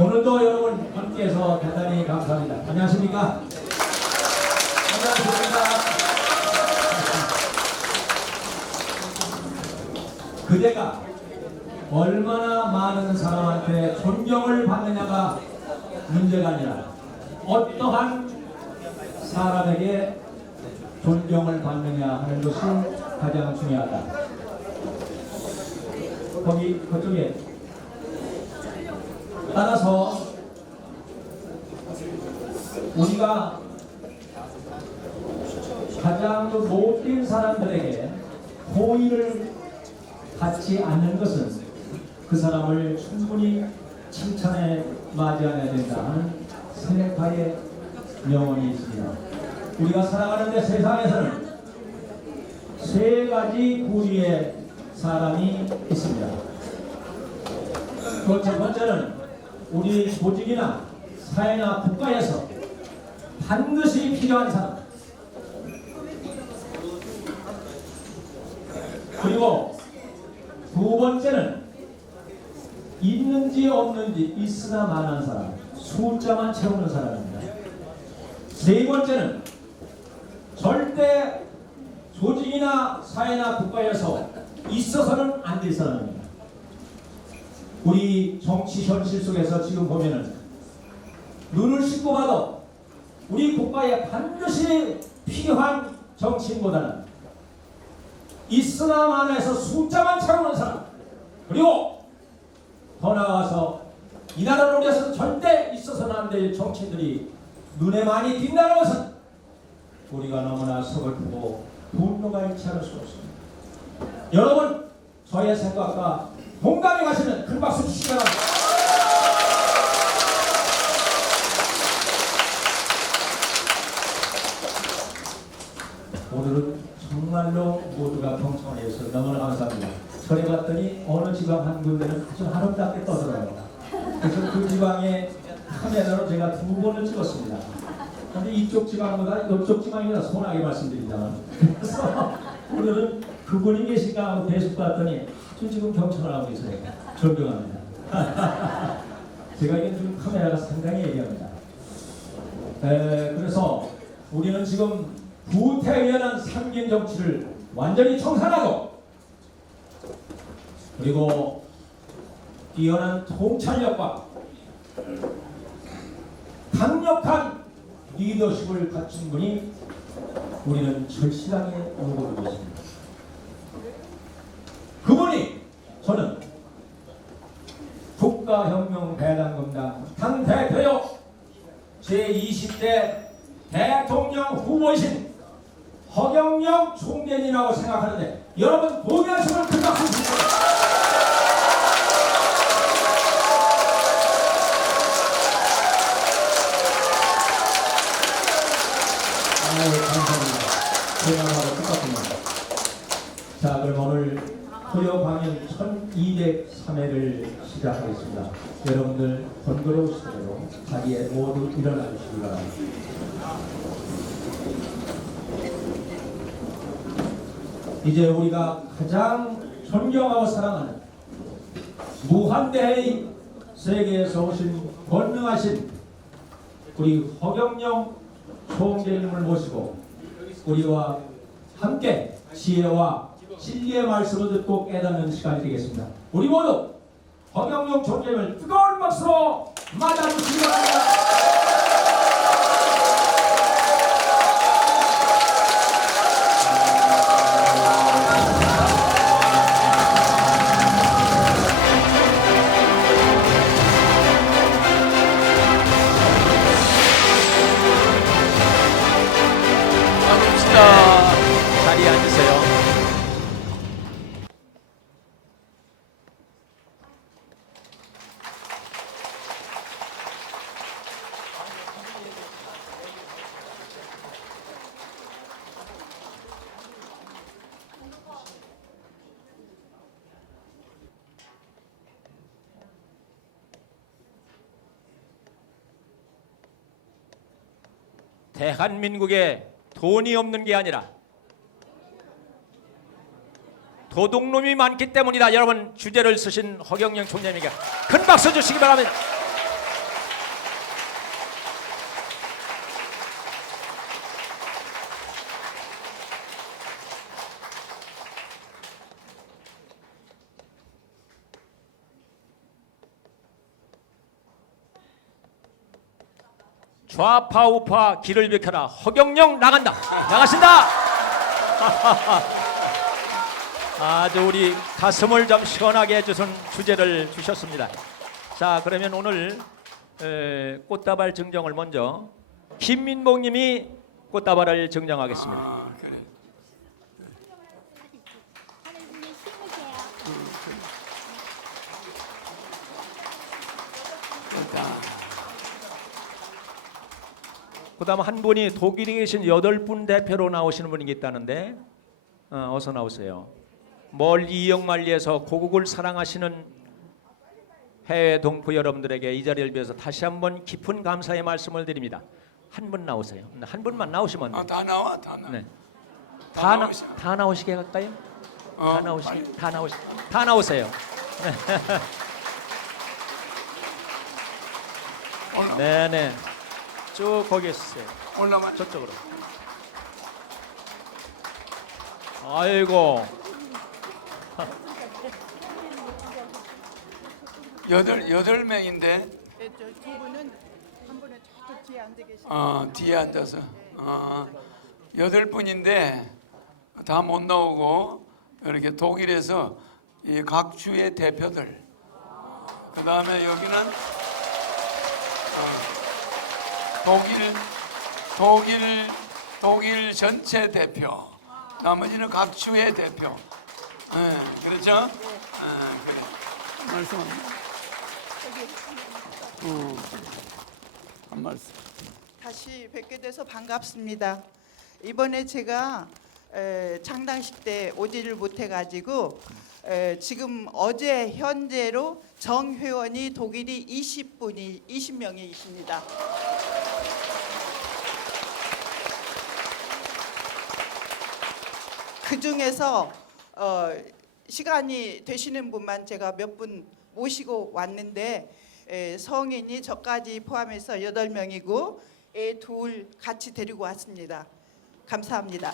오늘도 여러분 함께해서 대단히 감사합니다. 안녕하십니까? 안녕하십니까? 그대가 얼마나 많은 사람한테 존경을 받느냐가 문제가 아니라 어떠한 사람에게 존경을 받느냐 하는 것이 가장 중요하다. 거기 그쪽에 따라서 우리가 가장 못된 사람들에게 호의를 받지 않는 것은 그 사람을 충분히 칭찬에 맞이해야 된다 하는 세네카의 명언이 있습니다. 우리가 살아가는 데 세상에서는 세 가지 부류의 사람이 있습니다. 그 첫 번째는 우리 조직이나 사회나 국가에서 반드시 필요한 사람, 그리고 두 번째는 있는지 없는지 있으나 마나한 사람, 숫자만 채우는 사람입니다. 네 번째는 절대 조직이나 사회나 국가에서 있어서는 안 될 사람입니다. 우리 정치 현실 속에서 지금 보면은 눈을 씻고 봐도 우리 국가에 반드시 필요한 정치인보다는 있으나 마나해서 숫자만 채우는 사람, 그리고 더 나아가서 이 나라를 위해서 절대 있어서는 안 될 정치인들이 눈에 많이 띈다는 것은 우리가 너무나 서글프고 분노가 일치 않을 수 없습니다. 여러분, 저의 생각과 동감해 가시면 큰 박수 주시기 바랍니다. 오늘은 정말로 모두가 경청을 해서 너무나 감사합니다. 전에 봤더니 어느 지방 한 군데는 아주 아름답게 떠들어요. 그래서 그 지방의 카메라로 제가 2번을 찍었습니다. 근데 이쪽 지방보다 이쪽 지방이라 소나게 말씀드리자면, 그래서 오늘은 그분이 계신가 하고 계속 봤더니 지금 경청을 하고 계세요. 존경합니다. 제가 이게 지금 카메라가 상당히 예리합니다. 그래서 우리는 지금 구태의연한 삼긴 정치를 완전히 청산하고, 그리고 뛰어난 통찰력과 강력한 리더십을 갖춘 분이 우리는 절실하게 요구하고 있습니다. 그분이 저는 국가혁명배당금당 당대표요 제20대 대통령 후보이신 허경영 총재님이라고 생각하는데, 여러분 동의하시면 큰 박수 주세요. 감사합니다. 제가하고 똑같습니다. 자, 그럼 오늘 토요 강연 1203회를 시작하겠습니다. 여러분들 번거로우실 대로 자리에 모두 일어나 주시기 바랍니다. 이제 우리가 가장 존경하고 사랑하는 무한대의 세계에서 오신 권능하신 우리 허경영 총재님을 모시고 우리와 함께 지혜와 진리의 말씀을 듣고 깨닫는 시간이 되겠습니다. 우리 모두 허경영 총재님을 뜨거운 박수로 맞아주시기 바랍니다. 자리에 앉으세요. 대한민국에 돈이 없는 게 아니라 도둑놈이 많기 때문이다. 여러분, 주제를 쓰신 허경영 총재님에게 큰 박수 주시기 바랍니다. 좌파 우파 길을 비켜라. 허경영 나간다. 나가신다. 아주 우리 가슴을 좀 시원하게 해주신 주제를 주셨습니다. 자, 그러면 오늘 꽃다발 증정을 먼저 김민봉님이 꽃다발을 증정하겠습니다. 아, 그래. 하나님이 심으세요. 좋다. 그다음 한 분이 독일에 계신 8분 대표로 나오시는 분이 있다는데 어서 나오세요. 멀리 이영만리에서 고국을 사랑하시는 해외 동포 여러분들에게 이 자리를 비해서 다시 한번 깊은 감사의 말씀을 드립니다. 한 분 나오세요. 한 분만 나오시면 돼요. 다 나와, 다 나와. 네. 다 나오시. 다 나오시게 할까요? 빨리. 다 나오세요. 올라. 네네. 쭉 거기 있으세요. 올라만. 저쪽으로. 아이고. 여덟 명인데. 네, 저두 분은 한 분은 저쪽 뒤에 앉아 계시고 뒤에 앉아서 8분인데 다 못 나오고 이렇게 독일에서 이 각 주의 대표들, 그 다음에 여기는 독일 전체 대표, 나머지는 각 주의 대표. 그렇죠? 그래. 말씀합니다. 한 말씀. 다시 뵙게 돼서 반갑습니다. 이번에 제가 창당식 때 오지를 못해가지고 지금 어제 현재로 정회원이 독일이 20명이십니다. 그 중에서 시간이 되시는 분만 제가 몇 분 모시고 왔는데 성인이 저까지 포함해서 8명이고 애 둘 같이 데리고 왔습니다. 감사합니다.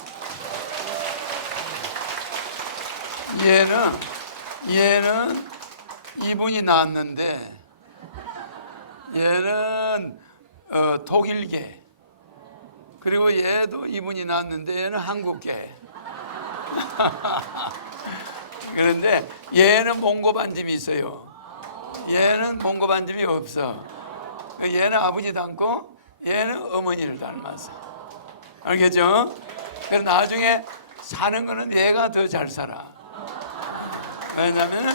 얘는 이분이 낳았는데 얘는 독일계, 그리고 얘도 이분이 낳았는데 얘는 한국계. 그런데 얘는 몽고 반점이 있어요. 얘는 몽고 반점이 없어. 얘는 아버지 닮고 얘는 어머니를 닮았어. 알겠죠? 그래서 나중에 사는 거는 얘가 더 잘 살아. 왜냐하면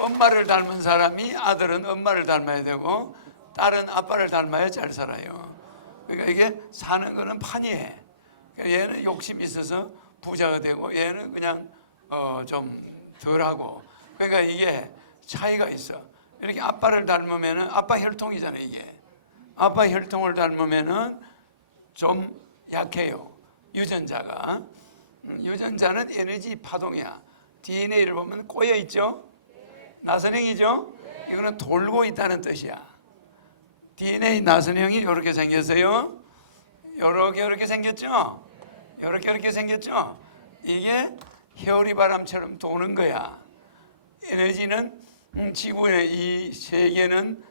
엄마를 닮은 사람이 아들은 엄마를 닮아야 되고 딸은 아빠를 닮아야 잘 살아요. 그러니까 이게 사는 거는 판이해. 그러니까 얘는 욕심이 있어서 부자가 되고 얘는 그냥 좀 덜하고. 그러니까 이게 차이가 있어. 이렇게 아빠를 닮으면은 아빠 혈통이잖아요. 이게 아빠 혈통을 닮으면은 좀 약해요. 유전자가. 유전자는 에너지 파동이야. DNA를 보면 꼬여 있죠. 나선형이죠. 이거는 돌고 있다는 뜻이야. DNA 나선형이 이렇게 생겼어요. 이렇게 생겼죠. 이렇게 생겼죠. 이게 해오리 바람처럼 도는 거야. 에너지는 지구의 이 세계는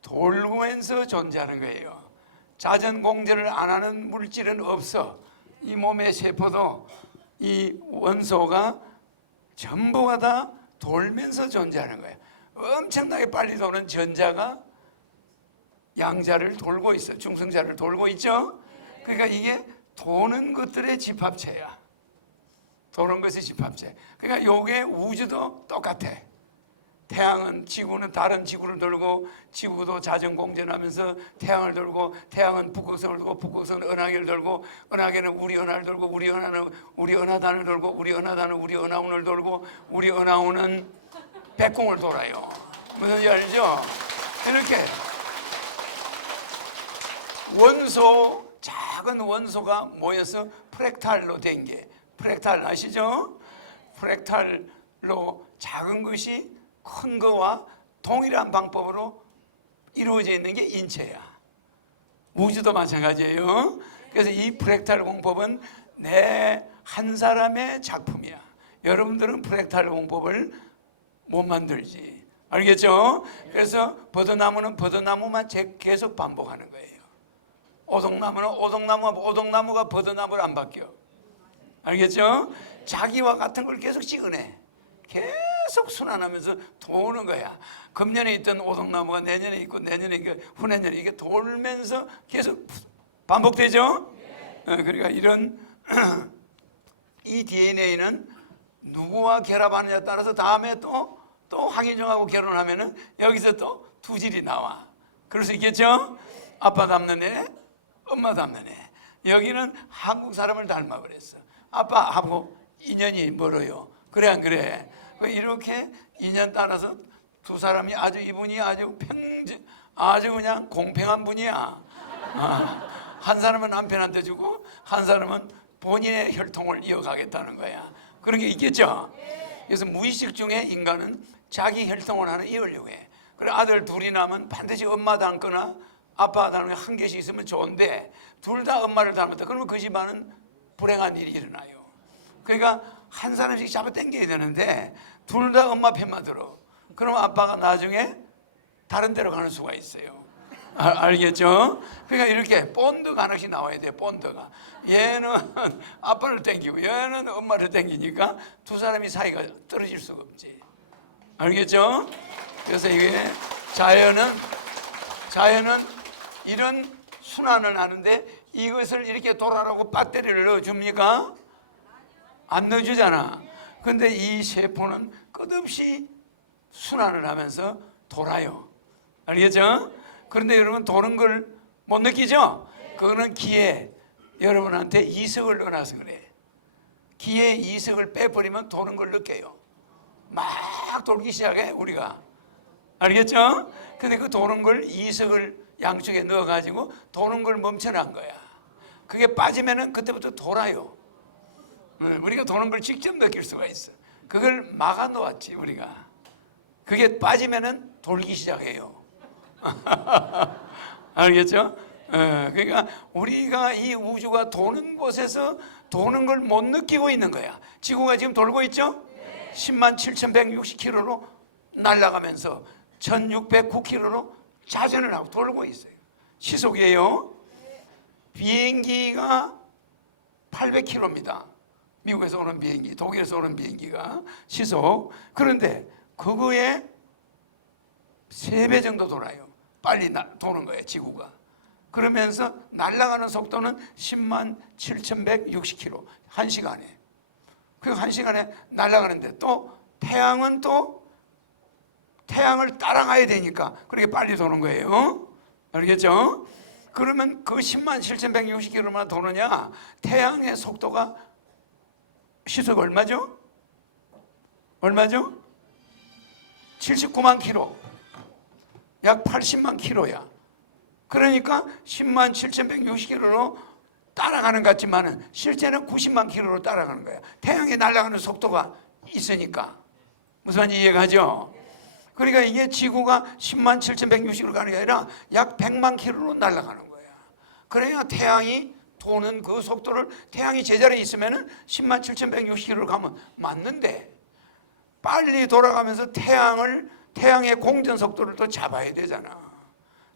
돌면서 존재하는 거예요. 자전 공제를 안 하는 물질은 없어. 이 몸의 세포도 이 원소가 전부가 다 돌면서 존재하는 거예요. 엄청나게 빨리 도는 전자가 양자를 돌고 있어. 중성자를 돌고 있죠. 그러니까 이게 도는 것들의 집합체야. 도는 것의 집합체. 그러니까 요게 우주도 똑같아. 태양은 지구는 다른 지구를 돌고 지구도 자전 공전하면서 태양을 돌고 태양은 북극성을 돌고 북극성은 은하계를 돌고 은하계는 우리 은하를 돌고 우리 은하는 우리 은하단을 돌고 우리 은하단은 우리 은하운을 돌고 우리 은하운은 백공을 돌아요. 무슨 지 알죠? 이렇게 원소, 작은 원소가 모여서 프랙탈로 된 게, 프랙탈 아시죠? 프랙탈로 작은 것이 큰 거와 동일한 방법으로 이루어져 있는 게 인체야. 우주도 마찬가지예요. 그래서 이 프랙탈 공법은 내 한 사람의 작품이야. 여러분들은 프랙탈 공법을 못 만들지. 알겠죠? 그래서 버드나무는 버드나무만 계속 반복하는 거예요. 오동나무는 오동나무가 버드나무를 안 바뀌어. 알겠죠? 자기와 같은 걸 계속 찍어내. 계속 순환하면서 도는 거야. 금년에 있던 오동나무가 내년에 있고 내년에 있고 후내년에 이게 돌면서 계속 반복되죠? 그러니까 이런 이 DNA는 누구와 결합하느냐에 따라서 다음에 또 황희정하고 결혼하면은 여기서 또 두질이 나와. 그럴 수 있겠죠? 아빠 닮는 애, 엄마 닮는 애. 여기는 한국 사람을 닮아 그랬어. 아빠하고 인연이 멀어요. 그래 안 그래? 이렇게 인연 따라서 두 사람이 이분이 아주 그냥 공평한 분이야. 한 사람은 남편한테 주고 한 사람은 본인의 혈통을 이어가겠다는 거야. 그런 게 있겠죠. 그래서 무의식 중에 인간은 자기 혈통을 하나 이으려고 해. 그래 아들 둘이 나면 반드시 엄마 닮거나 아빠 닮은 한 개씩 있으면 좋은데 둘 다 엄마를 닮았다. 그러면 그 집안은 불행한 일이 일어나요. 그러니까 한 사람씩 잡아 당겨야 되는데 둘 다 엄마 편만 들어. 그러면 아빠가 나중에 다른 데로 가는 수가 있어요. 알겠죠? 그러니까 이렇게 본드가 하나씩 나와야 돼요. 본드가. 얘는 아빠를 당기고 얘는 엄마를 당기니까 두 사람이 사이가 떨어질 수가 없지. 알겠죠? 그래서 이게 자연은 이런 순환을 하는데 이것을 이렇게 돌아라고 배터리를 넣어줍니까? 안 넣어주잖아. 근데 이 세포는 끝없이 순환을 하면서 돌아요. 알겠죠? 그런데 여러분 도는 걸 못 느끼죠? 그거는 기에 여러분한테 이석을 넣어놔서 그래. 기에 이석을 빼버리면 도는 걸 느껴요. 막 돌기 시작해 우리가. 알겠죠? 근데 그 도는 걸 이석을 양쪽에 넣어가지고 도는 걸 멈춰놓은 거야. 그게 빠지면은 그때부터 돌아요. 우리가 도는 걸 직접 느낄 수가 있어. 그걸 막아 놓았지 우리가. 그게 빠지면은 돌기 시작해요. 알겠죠? 그러니까 우리가 이 우주가 도는 곳에서 도는 걸 못 느끼고 있는 거야. 지구가 지금 돌고 있죠? 107,160km로 날아가면서 1609km로 자전을 하고 돌고 있어요. 시속이에요. 비행기가 800km입니다. 미국에서 오는 비행기, 독일에서 오는 비행기가 시속. 그런데 그거에 3배 정도 돌아요. 빨리 도는 거예요, 지구가. 그러면서 날아가는 속도는 107,160km 1시간에. 그 1시간에 날아가는데 또 태양은 또 태양을 따라가야 되니까 그렇게 빨리 도는 거예요. 알겠죠? 그러면 그 107,160km만 도느냐? 태양의 속도가 시속 얼마죠? 얼마죠? 79만 킬로. 약 80만 킬로야. 그러니까 107,160km로 따라가는 것 같지만은 실제는 90만 킬로로 따라가는 거야. 태양이 날아가는 속도가 있으니까. 무슨 말인지 이해가죠? 그러니까 이게 지구가 107,160km 가는 게 아니라 약 100만 킬로로 날아가는 거야. 그래야 태양이 도는 그 속도를 태양이 제자리에 있으면은 107,160km로 가면 맞는데 빨리 돌아가면서 태양의 공전 속도를 또 잡아야 되잖아.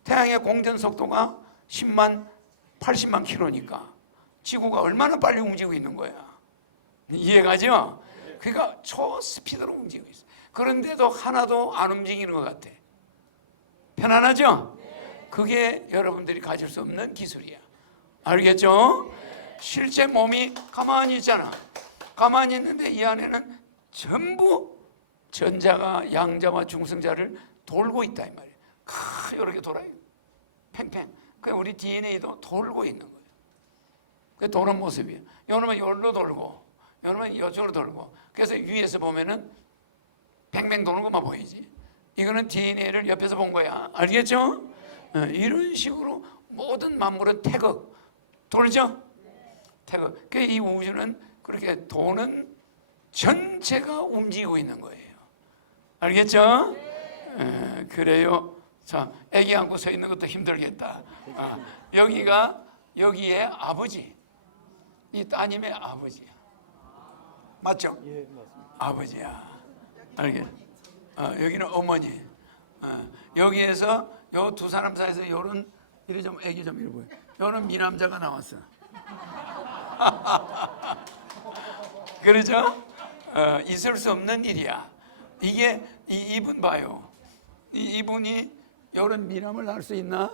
태양의 공전 속도가 80만 킬로니까 지구가 얼마나 빨리 움직이고 있는 거야. 이해가죠? 그러니까 초스피드로 움직이고 있어. 그런데도 하나도 안 움직이는 것 같아. 편안하죠? 그게 여러분들이 가질 수 없는 기술이야. 알겠죠? 실제 몸이 가만히 있잖아. 가만히 있는데 이 안에는 전부 전자가 양자와 중성자를 돌고 있다 이 말이에요. 이렇게 돌아요. 팽팽. 그 우리 DNA도 돌고 있는 거예요. 그 도는 모습이에요. 요놈은 요로 돌고, 요놈은 요쪽으로 돌고. 그래서 위에서 보면은 뱅뱅 도는 것만 보이지. 이거는 DNA를 옆에서 본 거야. 알겠죠? 이런 식으로 모든 만물은 태극 돌죠. 태극. 그 이 우주는 그렇게 도는 전체가 움직이고 있는 거예요. 알겠죠? 그래요. 자, 애기 안고 서 있는 것도 힘들겠다. 여기에 아버지, 이 따님의 아버지야. 맞죠? 예, 맞습니다. 아버지야. 알겠? 여기는 어머니. 여기에서 요 두 사람 사이에서 요런 이래 좀 애기 좀 이래 보여. 너는 미남자가 나왔어. 그러죠? 있을 수 없는 일이야. 이게 이분 봐요. 이분이 이런 미남을 할 수 있나?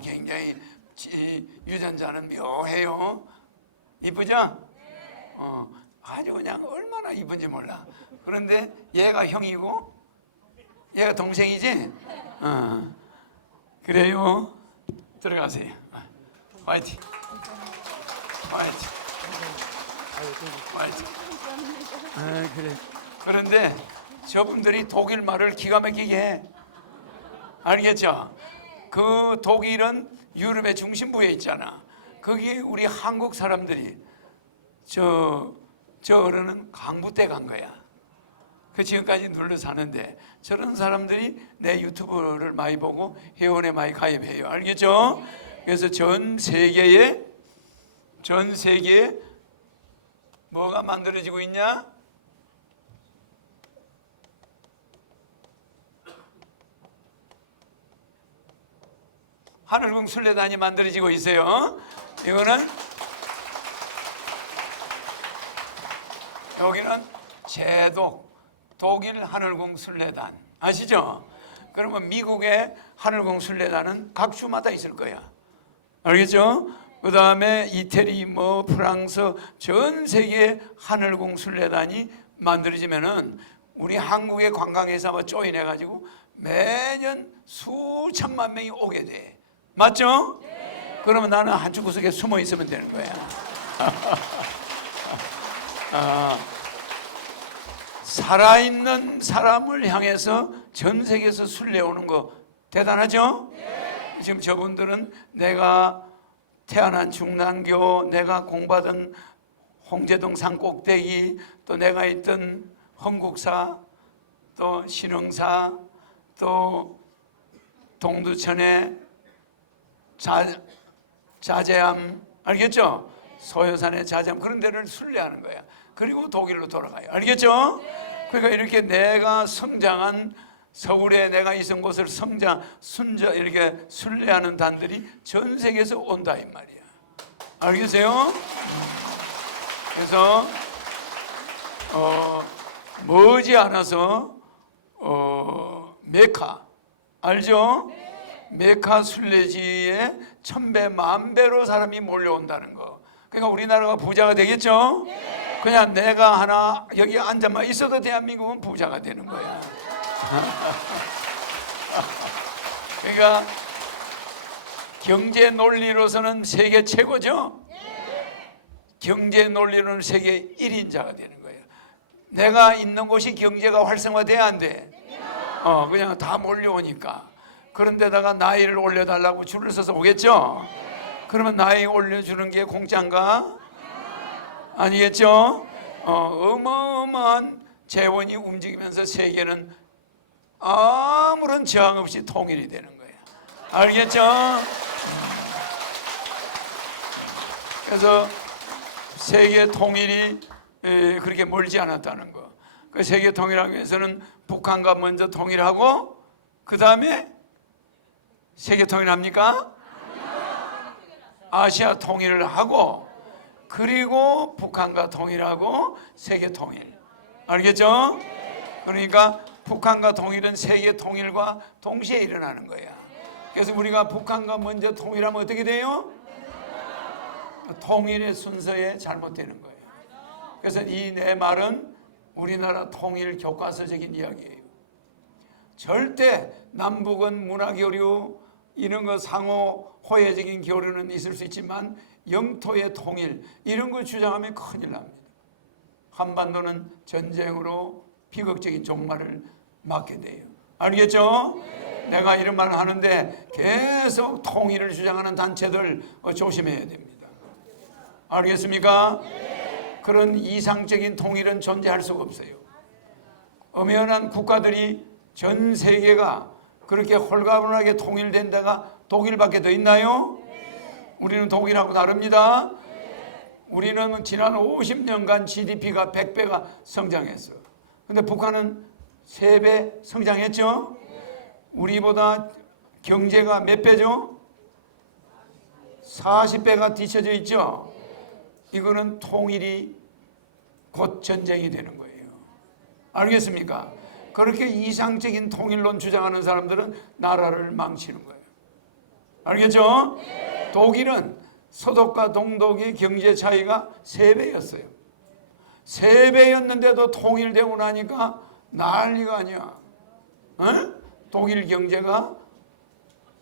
굉장히 유전자는 묘해요. 이쁘죠? 아주 그냥 얼마나 이쁜지 몰라. 그런데 얘가 형이고 얘가 동생이지? 그래요. 들어가세요. 화이팅. 화이팅. 화이팅. 그래. 그런데 저분들이 독일 말을 기가 막히게 해. 알겠죠? 그 독일은 유럽의 중심부에 있잖아. 거기 우리 한국 사람들이 저 어른은 강부 때 간 거야. 그 지금까지 눌러 사는데 저런 사람들이 내 유튜브를 많이 보고 회원에 많이 가입해요. 알겠죠? 그래서 전 세계에 뭐가 만들어지고 있냐? 하늘궁 순례단이 만들어지고 있어요. 이거는 여기는 제독 독일 하늘궁 순례단 아시죠? 그러면 미국의 하늘궁 순례단은 각 주마다 있을 거야. 알겠죠? 그 다음에 이태리, 프랑스 전 세계 하늘궁 순례단이 만들어지면은 우리 한국의 관광회사와 조인해가지고 매년 수천만 명이 오게 돼. 맞죠? 네. 그러면 나는 한쪽 구석에 숨어 있으면 되는 거야. 살아있는 사람을 향해서 전 세계에서 순례 오는 거 대단하죠? 네. 지금 저분들은 내가 태어난 중랑교, 내가 공부하던 홍제동 산 꼭대기, 또 내가 있던 험국사, 또 신흥사, 또 동두천에 자제암, 알겠죠? 소요산의 자제암 그런 데를 순례하는 거야. 그리고 독일로 돌아가요. 알겠죠? 그러니까 이렇게 내가 성장한 서울에 내가 있은 곳을 이렇게 순례하는 단들이 전 세계에서 온다 이 말이야. 알겠어요? 그래서 머지않아서 메카 알죠? 메카 순례지에 1000배, 10,000배로 사람이 몰려온다는 거. 그러니까 우리나라가 부자가 되겠죠? 그냥 내가 하나 여기 앉아만 있어도 대한민국은 부자가 되는 거야. 그러니까 경제 논리로서는 세계 최고죠? 경제 논리로는 세계 1인자가 되는 거예요. 내가 있는 곳이 경제가 활성화돼야 안 돼? 그냥 다 몰려오니까. 그런데다가 나이를 올려달라고 줄을 서서 오겠죠? 그러면 나이 올려주는 게 공짜인가? 아니겠죠? 어마어마한 재원이 움직이면서 세계는 아무런 저항 없이 통일이 되는 거예요. 알겠죠? 그래서 세계 통일이 그렇게 멀지 않았다는 거. 그 세계 통일하기 위해서는 북한과 먼저 통일하고 그 다음에 세계 통일합니까? 아시아 통일을 하고 그리고 북한과 통일하고 세계 통일. 알겠죠? 그러니까 북한과 통일은 세계 통일과 동시에 일어나는 거야. 그래서 우리가 북한과 먼저 통일하면 어떻게 돼요? 통일의 순서에 잘못되는 거예요. 그래서 이 내 말은 우리나라 통일 교과서적인 이야기예요. 절대 남북은 문화교류 이런 거 상호 호혜적인 교류는 있을 수 있지만 영토의 통일 이런 걸 주장하면 큰일 납니다. 한반도는 전쟁으로 비극적인 종말을 맞게 돼요. 알겠죠? 내가 이런 말을 하는데 계속 통일을 주장하는 단체들 조심해야 됩니다. 알겠습니까? 그런 이상적인 통일은 존재할 수가 없어요. 엄연한 국가들이 전 세계가 그렇게 홀가분하게 통일된 데가 독일밖에 더 있나요? 우리는 독일하고 다릅니다. 우리는 지난 50년간 GDP가 100배가 성장했어. 근데 북한은 3배 성장했죠? 우리보다 경제가 몇 배죠? 40배가 뒤쳐져 있죠. 이거는 통일이 곧 전쟁이 되는 거예요. 알겠습니까? 그렇게 이상적인 통일론 주장하는 사람들은 나라를 망치는 거예요. 알겠죠? 독일은 서독과 동독의 경제 차이가 3배였어요. 3배였는데도 통일되고 나니까 난리가 아니야. 어? 독일 경제가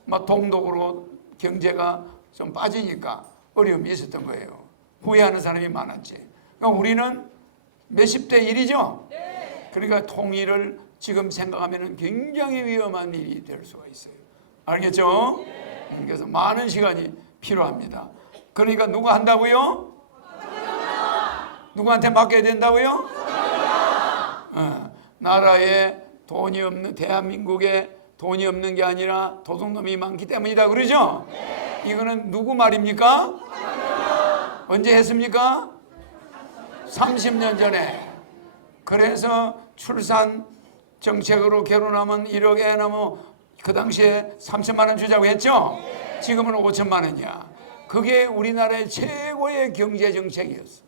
막 동독으로 경제가 좀 빠지니까 어려움이 있었던 거예요. 후회하는 사람이 많았지. 그러니까 우리는 몇십 대 1이죠? 그러니까 통일을 지금 생각하면 굉장히 위험한 일이 될 수가 있어요. 알겠죠? 그래서 많은 시간이 필요합니다. 그러니까 누가 한다고요? 누구한테 맡겨야 된다고요? 나라에 돈이 없는, 대한민국에 돈이 없는 게 아니라 도둑놈이 많기 때문이다 그러죠? 이거는 누구 말입니까? 언제 했습니까? 30년 전에. 그래서 출산 정책으로 결혼하면 1억 애 나면 그 당시에 3천만 원 주자고 했죠? 지금은 5천만 원이야. 그게 우리나라의 최고의 경제 정책이었어.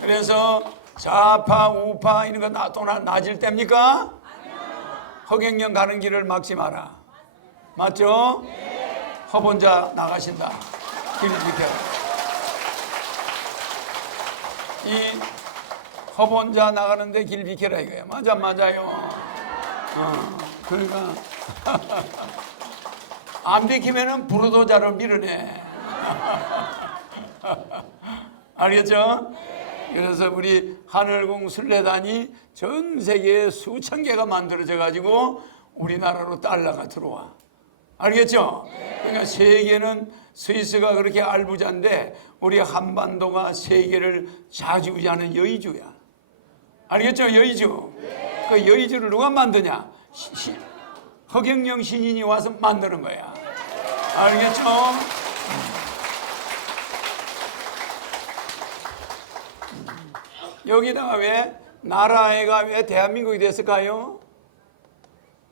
그래서 좌파 우파 이런 거 또 나질 때입니까? 허경영 가는 길을 막지 마라. 맞죠? 허본자 나가신다. 길 비켜라. 이 허본자 나가는데 길 비켜라 이거야. 맞아요. 그러니까 안 비키면은 부르도자로 밀어내. 알겠죠? 그래서 우리 하늘궁 순례단이 전 세계에 수천 개가 만들어져 가지고 우리나라로 달러가 들어와. 알겠죠? 그러니까 세계는 스위스가 그렇게 알부자인데 우리 한반도가 세계를 좌지우지하는 여의주야. 알겠죠? 여의주. 그 여의주를 누가 만드냐? 허경영 신인이 와서 만드는 거야. 알겠죠? 여기다가 왜 나라가 왜 대한민국이 됐을까요?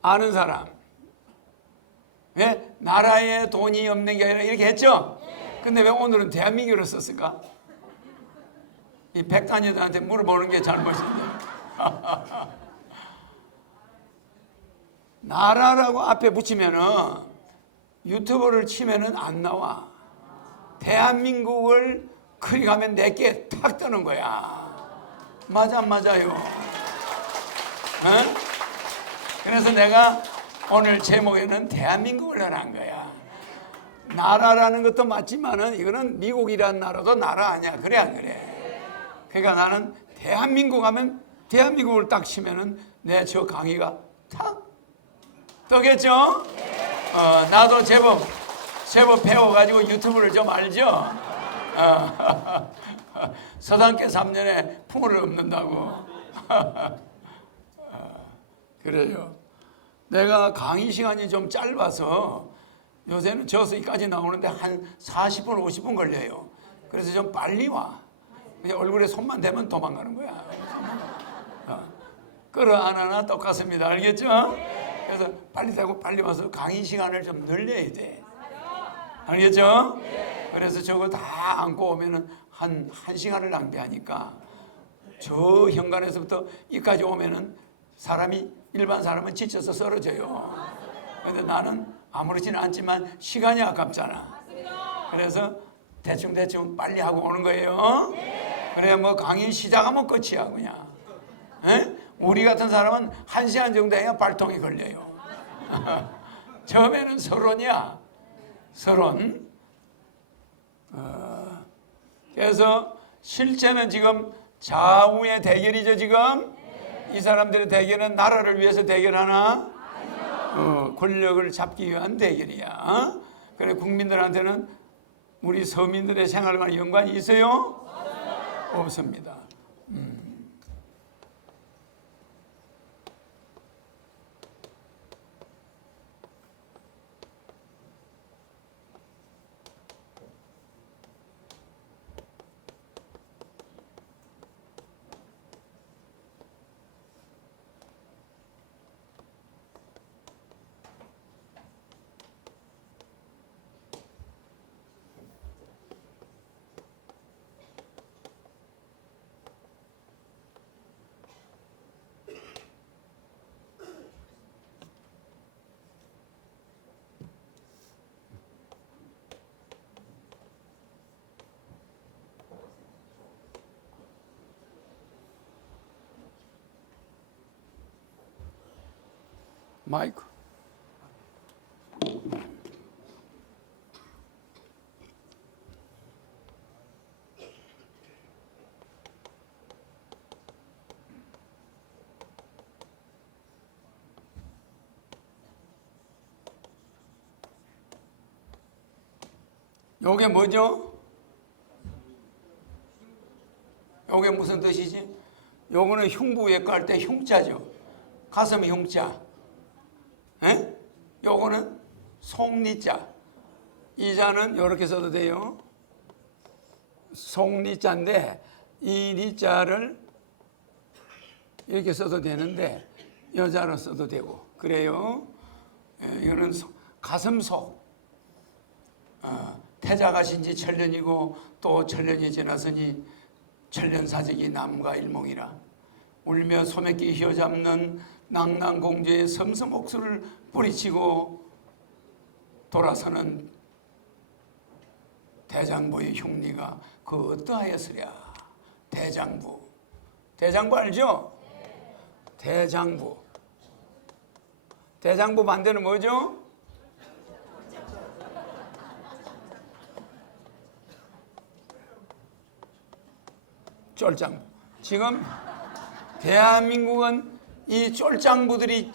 아는 사람. 왜 나라에 돈이 없는 게 아니라 이렇게 했죠? 근데 왜 오늘은 대한민국으로 썼을까? 이 백단여들한테 물어보는 게 잘못인데. 나라라고 앞에 붙이면은 유튜브를 치면은 안 나와. 대한민국을 클릭하면 내게 탁 뜨는 거야. 맞아 안 맞아요? 응? 그래서 내가 오늘 제목에는 대한민국을 넣은 거야. 나라라는 것도 맞지만은 이거는 미국이라는 나라도 나라 아니야. 그래 안 그래? 그러니까 나는 대한민국 하면 대한민국을 딱 치면은 내 저 강의가 탁 뜨겠죠? 나도 제법 배워가지고 유튜브를 좀 알죠? 서당계 3년에 풍어를 엎는다고. 그래요. 내가 강의 시간이 좀 짧아서 요새는 저수기까지 나오는데 한 40분, 50분 걸려요. 그래서 좀 빨리 와. 그냥 얼굴에 손만 대면 도망가는 거야. 끌어안아나 똑같습니다. 알겠죠? 그래서 빨리 되고 빨리 와서 강의 시간을 좀 늘려야 돼. 알겠죠? 그래서 저거 다 안고 오면은 한 시간을 낭비하니까 저 현관에서부터 이까지 오면은 일반 사람은 지쳐서 쓰러져요. 그런데 나는 아무렇지는 않지만 시간이 아깝잖아. 그래서 대충 빨리 하고 오는 거예요. 그래 뭐 강의 시작하면 끝이야 그냥. 에? 우리 같은 사람은 1시간 정도 해야 발통이 걸려요. 처음에는 서론이야. 서론. 그래서 실제는 지금 좌우의 대결이죠 지금. 이 사람들의 대결은 나라를 위해서 대결하나? 권력을 잡기 위한 대결이야. 그래 국민들한테는 우리 서민들의 생활과 연관이 있어요? 없습니다. 마이크. 요게 뭐죠? 요게 무슨 뜻이지? 요거는 흉부외과 할 때 흉자죠. 가슴 흉자. 에? 요거는 속리자. 이 자는 이렇게 써도 돼요. 속리자인데 이 리자를 이렇게 써도 되는데 여자로 써도 되고 그래요. 이거는 가슴 속. 태자가신 지 천년이고 또 천년이 지났으니 천년사직이 남과 일몽이라. 울며 소매끼 휘어잡는 낭낭공주의 섬섬옥수를 뿌리치고 돌아서는 대장부의 흉리가 그 어떠하였으랴. 대장부. 대장부 알죠? 대장부. 대장부 반대는 뭐죠? 쫄장부. 지금 대한민국은 이 쫄장부들이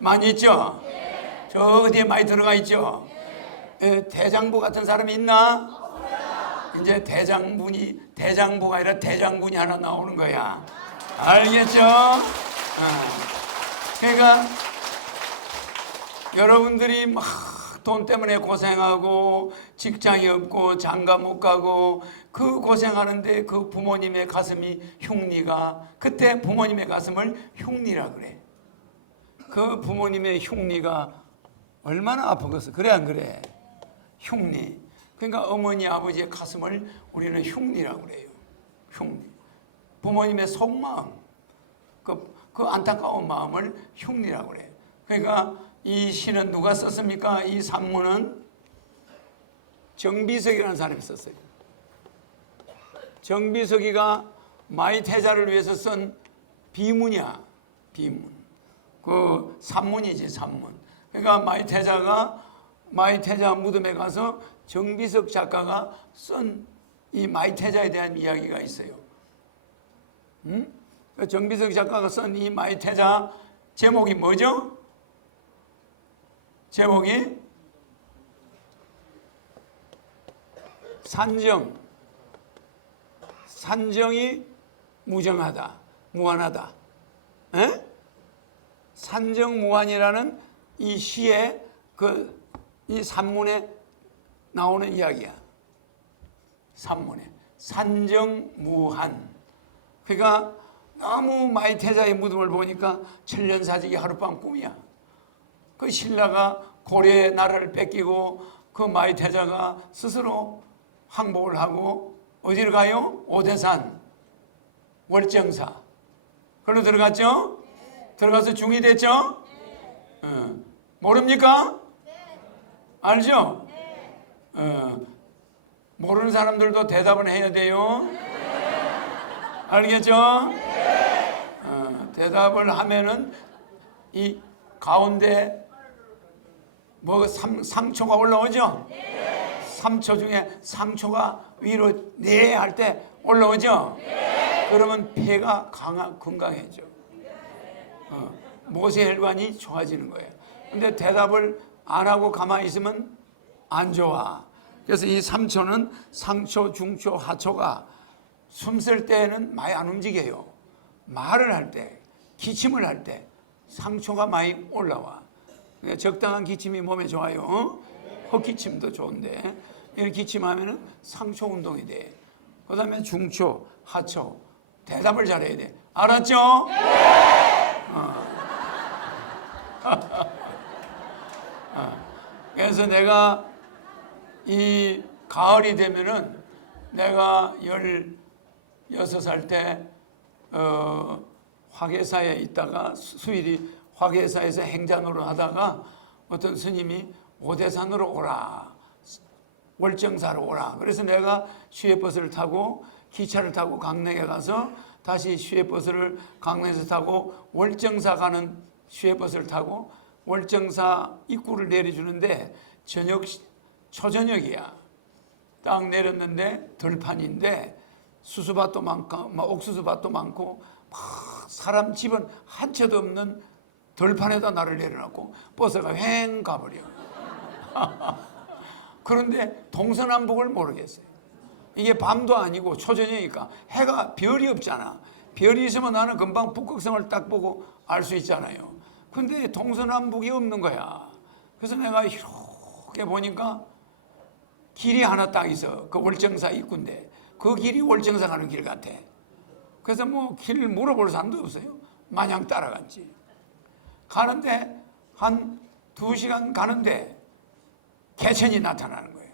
많이 있죠? 저 어디에 많이 들어가 있죠? 대장부 같은 사람이 있나? 이제 대장부가 아니라 대장군이 하나 나오는 거야. 알겠죠? 그러니까 여러분들이 막 돈 때문에 고생하고 직장이 없고 장가 못 가고 그 고생하는데 그 부모님의 가슴이 흉리가, 그때 부모님의 가슴을 흉리라 그래. 그 부모님의 흉리가 얼마나 아프겠어. 그래 안 그래? 흉리. 그러니까 어머니 아버지의 가슴을 우리는 흉리라고 그래요. 흉리. 부모님의 속마음, 그 안타까운 마음을 흉리라고 그래요. 그러니까 이 시는 누가 썼습니까? 이 산문은 정비석이라는 사람이 썼어요. 정비석이가 마이태자를 위해서 쓴 비문이야. 비문. 그 산문이지, 산문. 그러니까 마이태자 무덤에 가서 정비석 작가가 쓴 이 마이태자에 대한 이야기가 있어요. 정비석 작가가 쓴 이 마이태자 제목이 뭐죠? 제목이 산정이 무정하다, 무한하다. 에? 산정무한이라는 이 시에 이 산문에 나오는 이야기야. 산문에 산정무한. 그러니까 너무 마이태자의 무덤을 보니까 천년사직이 하룻밤 꿈이야. 그 신라가 고려의 나라를 뺏기고 그 마이태자가 스스로 항복을 하고 어디를 가요? 오대산 월정사. 그걸로 들어갔죠? 들어가서 중이 됐죠? 모릅니까? 알죠? 모르는 사람들도 대답을 해야 돼요. 알겠죠? 대답을 하면은 이 가운데 뭐 상초가 올라오죠? 3초 중에 상초가 위로 네 할 때 올라오죠? 그러면 폐가 건강해져. 모세혈관이 좋아지는 거예요. 근데 대답을 안 하고 가만히 있으면 안 좋아. 그래서 이 3초는 상초, 중초, 하초가 숨 쓸 때는 많이 안 움직여요. 말을 할 때, 기침을 할 때 상초가 많이 올라와. 그러니까 적당한 기침이 몸에 좋아요. 헛기침도 좋은데 이렇게 기침하면 상초 운동이 돼. 그 다음에 중초, 하초. 대답을 잘해야 돼. 알았죠? 그래서 내가 이 가을이 되면은 내가 16살 때 화계사에 있다가 수일이 화계사에서 행자노를 하다가 어떤 스님이 오대산으로 오라, 월정사로 오라. 그래서 내가 시외버스를 타고 기차를 타고 강릉에 가서 다시 시외버스를 강릉에서 타고 월정사 가는 시외버스를 타고 월정사 입구를 내려주는데 초저녁이야. 딱 내렸는데 들판인데 수수밭도 많고 막 옥수수밭도 많고 막 사람 집은 한 채도 없는 들판에다 나를 내려놓고 버스가 휑 가버려. 그런데 동서남북을 모르겠어요. 이게 밤도 아니고 초저녁이니까 해가 별이 없잖아. 별이 있으면 나는 금방 북극성을 딱 보고 알 수 있잖아요. 근데 동서남북이 없는 거야. 그래서 내가 이렇게 보니까 길이 하나 딱 있어. 그 월정사 입구인데 그 길이 월정사 가는 길 같아. 그래서 뭐 길을 물어볼 사람도 없어요. 마냥 따라갔지. 가는데 한 2시간 가는데 개천이 나타나는 거예요.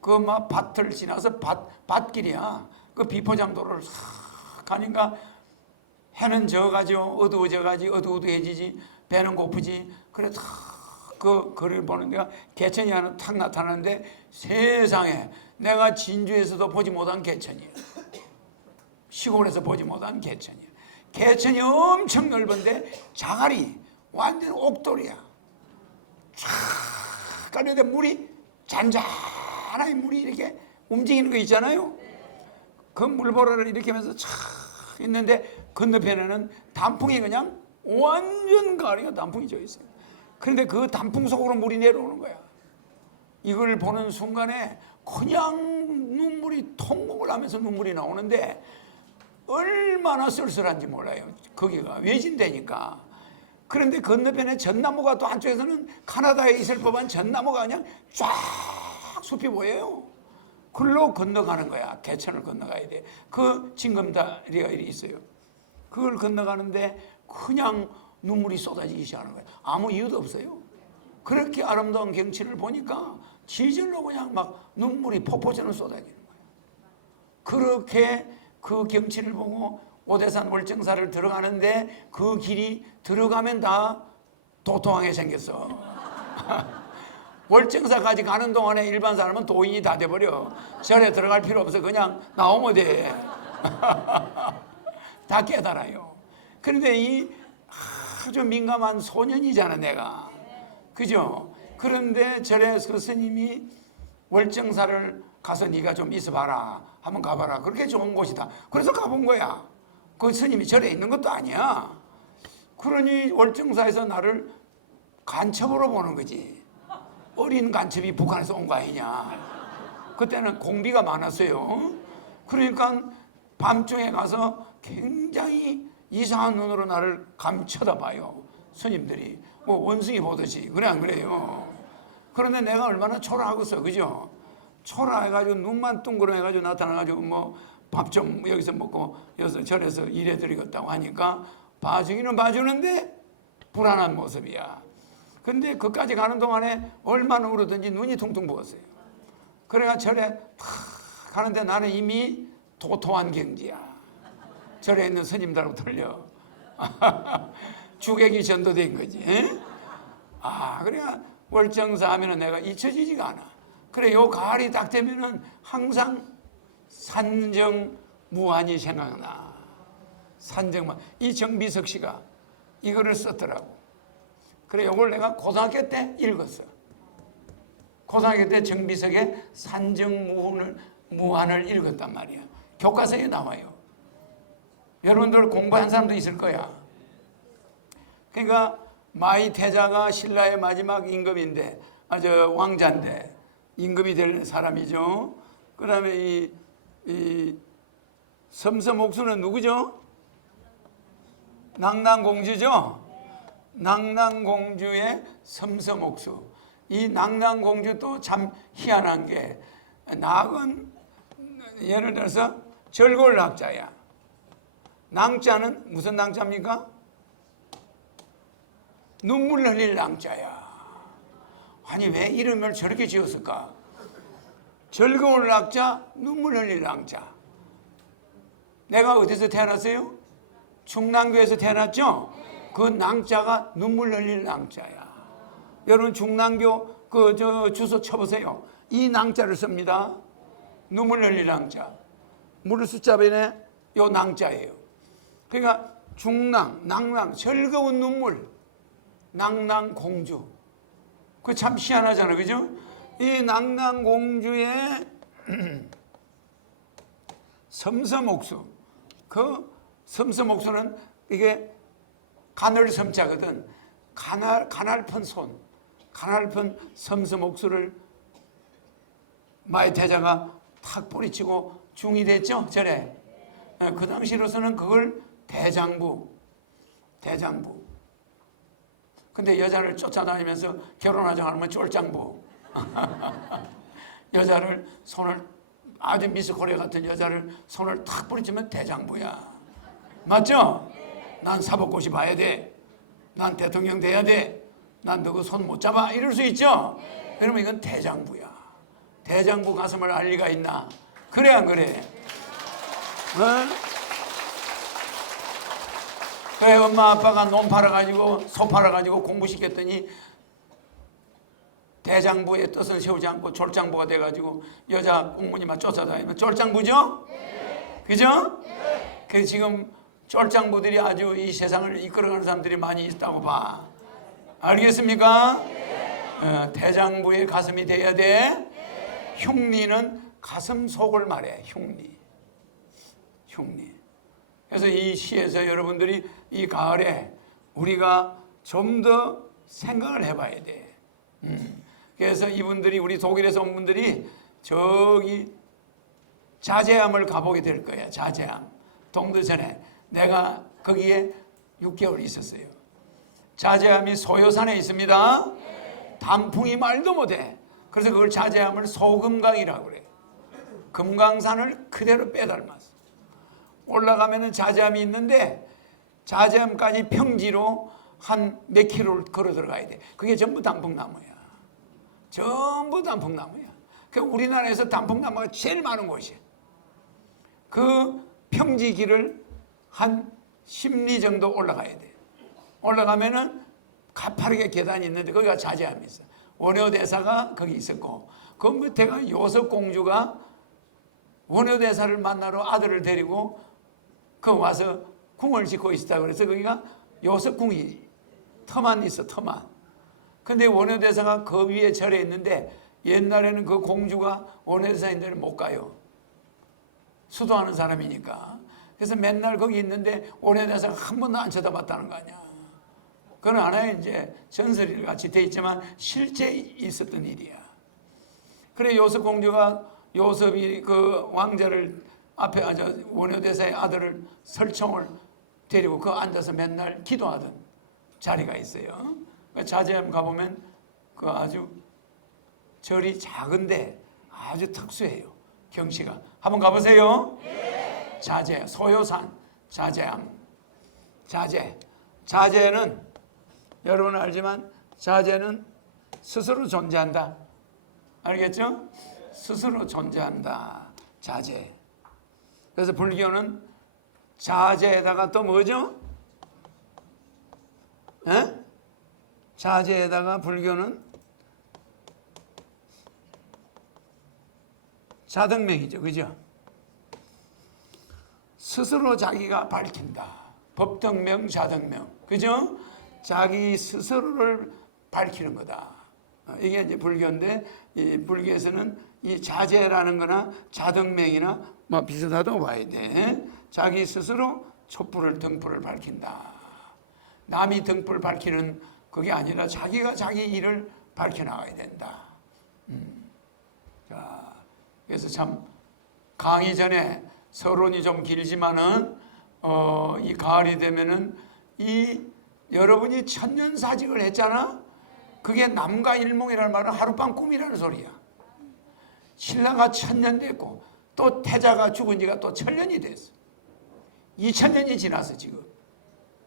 그 막 밭을 지나서 밭길이야. 그 비포장도로를 싹 가니까 해는 져가지고 어두워지지 배는 고프지. 그래 그 거리를 보는 데가 개천이 하나 탁 나타나는데 세상에 내가 진주에서도 보지 못한 개천이야. 시골에서 보지 못한 개천이야. 개천이 엄청 넓은데 자갈이 완전 옥돌이야. 쫙 가는데 물이 잔잔하게 물이 이렇게 움직이는 거 있잖아요. 그 물보라를 이렇게 하면서 쫙 있는데 건너편에는 단풍이 그냥 완전 가리가 단풍이 져 있어요. 그런데 그 단풍 속으로 물이 내려오는 거야. 이걸 보는 순간에 그냥 눈물이 통곡을 하면서 눈물이 나오는데 얼마나 쓸쓸한지 몰라요. 거기가 외진대니까. 그런데 건너편에 전나무가 또 한쪽에서는 카나다에 있을 법한 전나무가 그냥 쫙 숲이 보여요. 글로 건너가는 거야. 개천을 건너가야 돼. 그 징검다리가 있어요. 그걸 건너가는데 그냥 눈물이 쏟아지기 시작하는 거야. 아무 이유도 없어요. 그렇게 아름다운 경치를 보니까 지절로 그냥 막 눈물이 폭포처럼 쏟아지는 거야. 그렇게 그 경치를 보고 오대산 월정사를 들어가는데 그 길이 들어가면 다 도통하게 생겼어. 월정사까지 가는 동안에 일반 사람은 도인이 다 돼버려. 절에 들어갈 필요 없어. 그냥 나오면 돼. 다 깨달아요. 그런데 이 아주 민감한 소년이잖아 내가. 그죠? 그런데 절에 그 스님이 월정사를 가서 네가 좀 있어봐라. 한번 가봐라. 그렇게 좋은 곳이다. 그래서 가본 거야. 그 스님이 절에 있는 것도 아니야. 그러니 월정사에서 나를 간첩으로 보는 거지. 어린 간첩이 북한에서 온 거 아니냐. 그때는 공비가 많았어요. 그러니까 밤중에 가서 굉장히 이상한 눈으로 나를 감쳐다봐요. 스님들이 뭐 원숭이 보듯이. 그래 안 그래요? 그런데 내가 얼마나 초라하겠어. 그죠? 초라해가지고 눈만 둥그러해가지고 나타나가지고 뭐 밥 좀 여기서 먹고 여기서 절에서 일해드리겠다고 하니까 봐주기는 봐주는데 불안한 모습이야. 근데 그까지 가는 동안에 얼마나 울었든지 눈이 퉁퉁 부었어요. 그래가 절에 탁 가는데 나는 이미 도토한 경지야. 절에 있는 스님들하고 틀려. 주객이 전도된 거지. 에? 그래야 월정사 하면은 내가 잊혀지지가 않아. 그래, 요 가을이 딱 되면은 항상 산정무한이 생각나. 산정무한. 이 정비석 씨가 이거를 썼더라고. 그래, 요걸 내가 고등학교 때 읽었어. 고등학교 때 정비석의 산정무한을 읽었단 말이야. 교과서에 나와요. 여러분들 공부한 사람도 있을 거야. 그러니까 마이태자가 신라의 마지막 임금인데, 왕자인데 임금이 될 사람이죠. 그 다음에 이 섬섬옥수는 누구죠? 낙랑공주죠. 낙랑공주의 섬섬옥수. 이 낙랑공주도 참 희한한 게, 낙은 예를 들어서 즐거울 낙자야. 낭자는 무슨 낭자입니까? 눈물 흘릴 낭자야. 아니 왜 이름을 저렇게 지었을까? 즐거울 낙자, 눈물 흘릴 낭자. 내가 어디서 태어났어요? 중랑교에서 태어났죠? 그 낭자가 눈물 흘릴 낭자야. 여러분 중랑교 주소 쳐보세요. 이 낭자를 씁니다. 눈물 흘릴 낭자. 물 숫자 변에 요 낭자예요. 그러니까 중랑, 낭랑, 즐거운 눈물, 낭랑공주. 그 참 희한하잖아, 그죠? 이 낭랑공주의 섬섬옥수. 그 섬섬옥수는 이게 가늘섬자거든. 가날픈 손, 가날픈 섬섬옥수를 마의 태자가 탁 뿌리치고 중이 됐죠, 전에. 그 당시로서는 그걸 대장부. 근데 여자를 쫓아다니면서 결혼하지 않으면 쫄장부. 여자를 손을 아주 미스 코리아 같은 여자를 손을 탁 뿌리치면 대장부야. 맞죠? 난 사법고시 봐야 돼. 난 대통령 돼야 돼. 난 너그 손 못 잡아. 이럴 수 있죠? 그러면 이건 대장부야. 대장부 가슴을 알 리가 있나? 그래 안 그래? 그래 엄마 아빠가 논 팔아가지고 소 팔아가지고 공부시켰더니 대장부의 뜻은 세우지 않고 졸장부가 돼가지고 여자 공무님만 쫓아다니면 쫄장부죠? 그죠? 그래서 지금 쫄장부들이 아주 이 세상을 이끌어가는 사람들이 많이 있다고 봐. 알겠습니까? 대장부의 가슴이 돼야 돼. 흉리는 가슴 속을 말해. 흉리. 그래서 이 시에서 여러분들이 이 가을에 우리가 좀 더 생각을 해봐야 돼. 그래서 이분들이 우리 독일에서 온 분들이 저기 자제암을 가보게 될 거야. 자제암. 동두천에 내가 거기에 6개월 있었어요. 자제암이 소요산에 있습니다. 단풍이 말도 못해. 그래서 그걸 자제암을 소금강이라고 그래. 금강산을 그대로 빼닮았어. 올라가면은 자제암이 있는데 자제암까지 평지로 한 몇 킬로를 걸어 들어가야 돼. 그게 전부 단풍나무야. 전부 단풍나무야. 그 우리나라에서 단풍나무가 제일 많은 곳이야. 그 평지 길을 한 10리 정도 올라가야 돼. 올라가면은 가파르게 계단이 있는데 거기가 자제암이 있어. 원효대사가 거기 있었고 그 밑에가 요석공주가 원효대사를 만나러 아들을 데리고 그 와서 궁을 짓고 있었다. 그래서 거기가 요석궁이 터만 있어. 터만. 근데 원효대사가 그 위에 절에 있는데 옛날에는 그 공주가 원효대사 있는 데를 못 가요. 수도하는 사람이니까. 그래서 맨날 거기 있는데 원효대사가 한 번도 안 쳐다봤다는 거 아니야. 그건 하나의 이제 전설이 같이 돼 있지만 실제 있었던 일이야. 그래 요섭공주가 요섭이 그 왕자를 앞에 앉아 원효대사의 아들을 설총을 데리고 그 앉아서 맨날 기도하던 자리가 있어요. 자제암 가보면 그 아주 절이 작은데 아주 특수해요. 경치가. 한번 가보세요. 네. 자제, 소요산, 자제암. 자제는 여러분 알지만 자제는 스스로 존재한다. 알겠죠? 스스로 존재한다. 자제. 그래서 불교는 자제에다가 또 뭐죠? 자제에다가 불교는 자등명이죠. 그죠? 스스로 자기가 밝힌다. 법등명, 자등명. 그죠? 자기 스스로를 밝히는 거다. 이게 이제 불교인데, 이 불교에서는 이 자제라는 거나 자등명이나 뭐 비슷하다고 봐야 돼. 자기 스스로 촛불을, 등불을 밝힌다. 남이 등불 밝히는 그게 아니라 자기가 자기 일을 밝혀나가야 된다. 자, 그래서 참 강의 전에 서론이 좀 길지만은 이 가을이 되면은 이 여러분이 천년사직을 했잖아. 그게 남과 일몽이라는 말은 하룻밤 꿈이라는 소리야. 신라가 1000년 됐고 또 태자가 죽은 지가 또 1000년이 됐어. 2000년이 지났어 지금.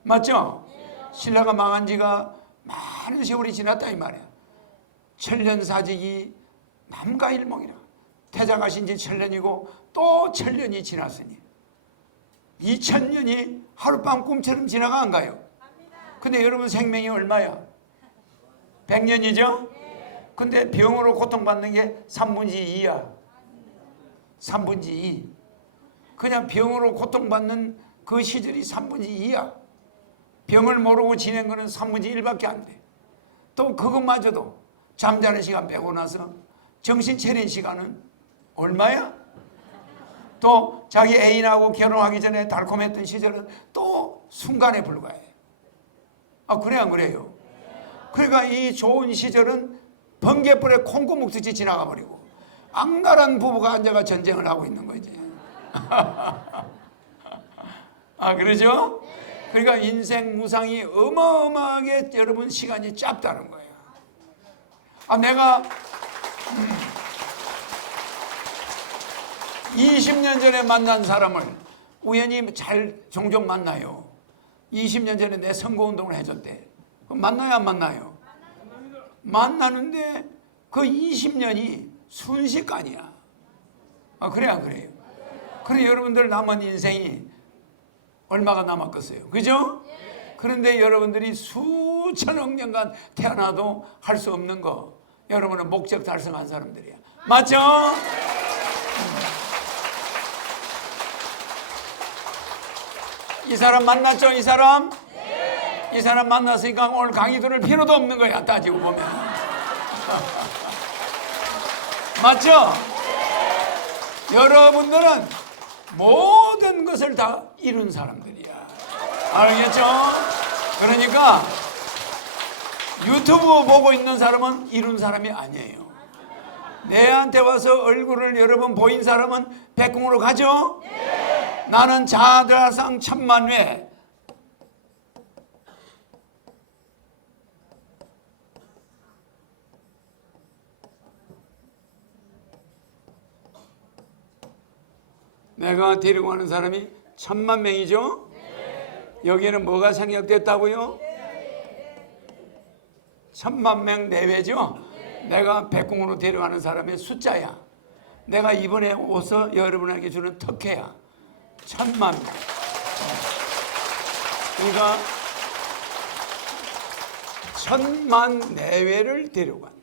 맞죠? 신라가 망한 지가 많은 세월이 지났다 이 말이야. 1000년사직이 남과 일몽이라. 태자가 신 지 1000년이고 또 1000년이 지났으니 2000년이 하룻밤 꿈처럼 지나가 안 가요? 근데 여러분 생명이 얼마야? 100년이죠? 근데 병으로 고통받는 게 3분의 2야. 3분의 2. 그냥 병으로 고통받는 그 시절이 3분의 2야. 병을 모르고 지낸 거는 3분의 1밖에 안 돼. 또 그것마저도 잠자는 시간 빼고 나서 정신 차린 시간은 얼마야? 또 자기 애인하고 결혼하기 전에 달콤했던 시절은 또 순간에 불과해. 아, 그래 안 그래요? 그러니까 이 좋은 시절은 번개불에 콩고 묵듯이 지나가 버리고 악랄한 부부가 앉아가 전쟁을 하고 있는 거지. 아, 그러죠? 그러니까 인생 무상이 어마어마하게 여러분 시간이 짧다는 거예요. 아, 내가 20년 전에 만난 사람을 우연히 잘 종종 만나요. 20년 전에 내 선거운동을 해줬대. 그럼 만나요 안 만나요? 만나는데 그 20년이 순식간이야. 아, 그래 안 그래요? 그래 여러분들 남은 인생이 얼마가 남았겠어요? 그죠? 그런데 여러분들이 수천억 년간 태어나도 할 수 없는 거 여러분은 목적 달성한 사람들이야. 맞죠? 이 사람 만났죠? 이 사람? 이 사람 만났으니까 오늘 강의 들을 필요도 없는 거야, 따지고 보면. 맞죠? 여러분들은 모든 것을 다 이룬 사람들이야. 알겠죠? 그러니까 유튜브 보고 있는 사람은 이룬 사람이 아니에요. 내한테 와서 얼굴을 여러 번 보인 사람은 백궁으로 가죠? 나는 자아달상 천만회. 내가 데리고 가는 사람이 1000만 명이죠? 여기에는 뭐가 생략됐다고요? 1000만 명 내외죠? 내가 백궁으로 데려가는 사람의 숫자야. 내가 이번에 오서 여러분에게 주는 특혜야. 1000만 명. 그러니까 1000만 내외를 데려간다.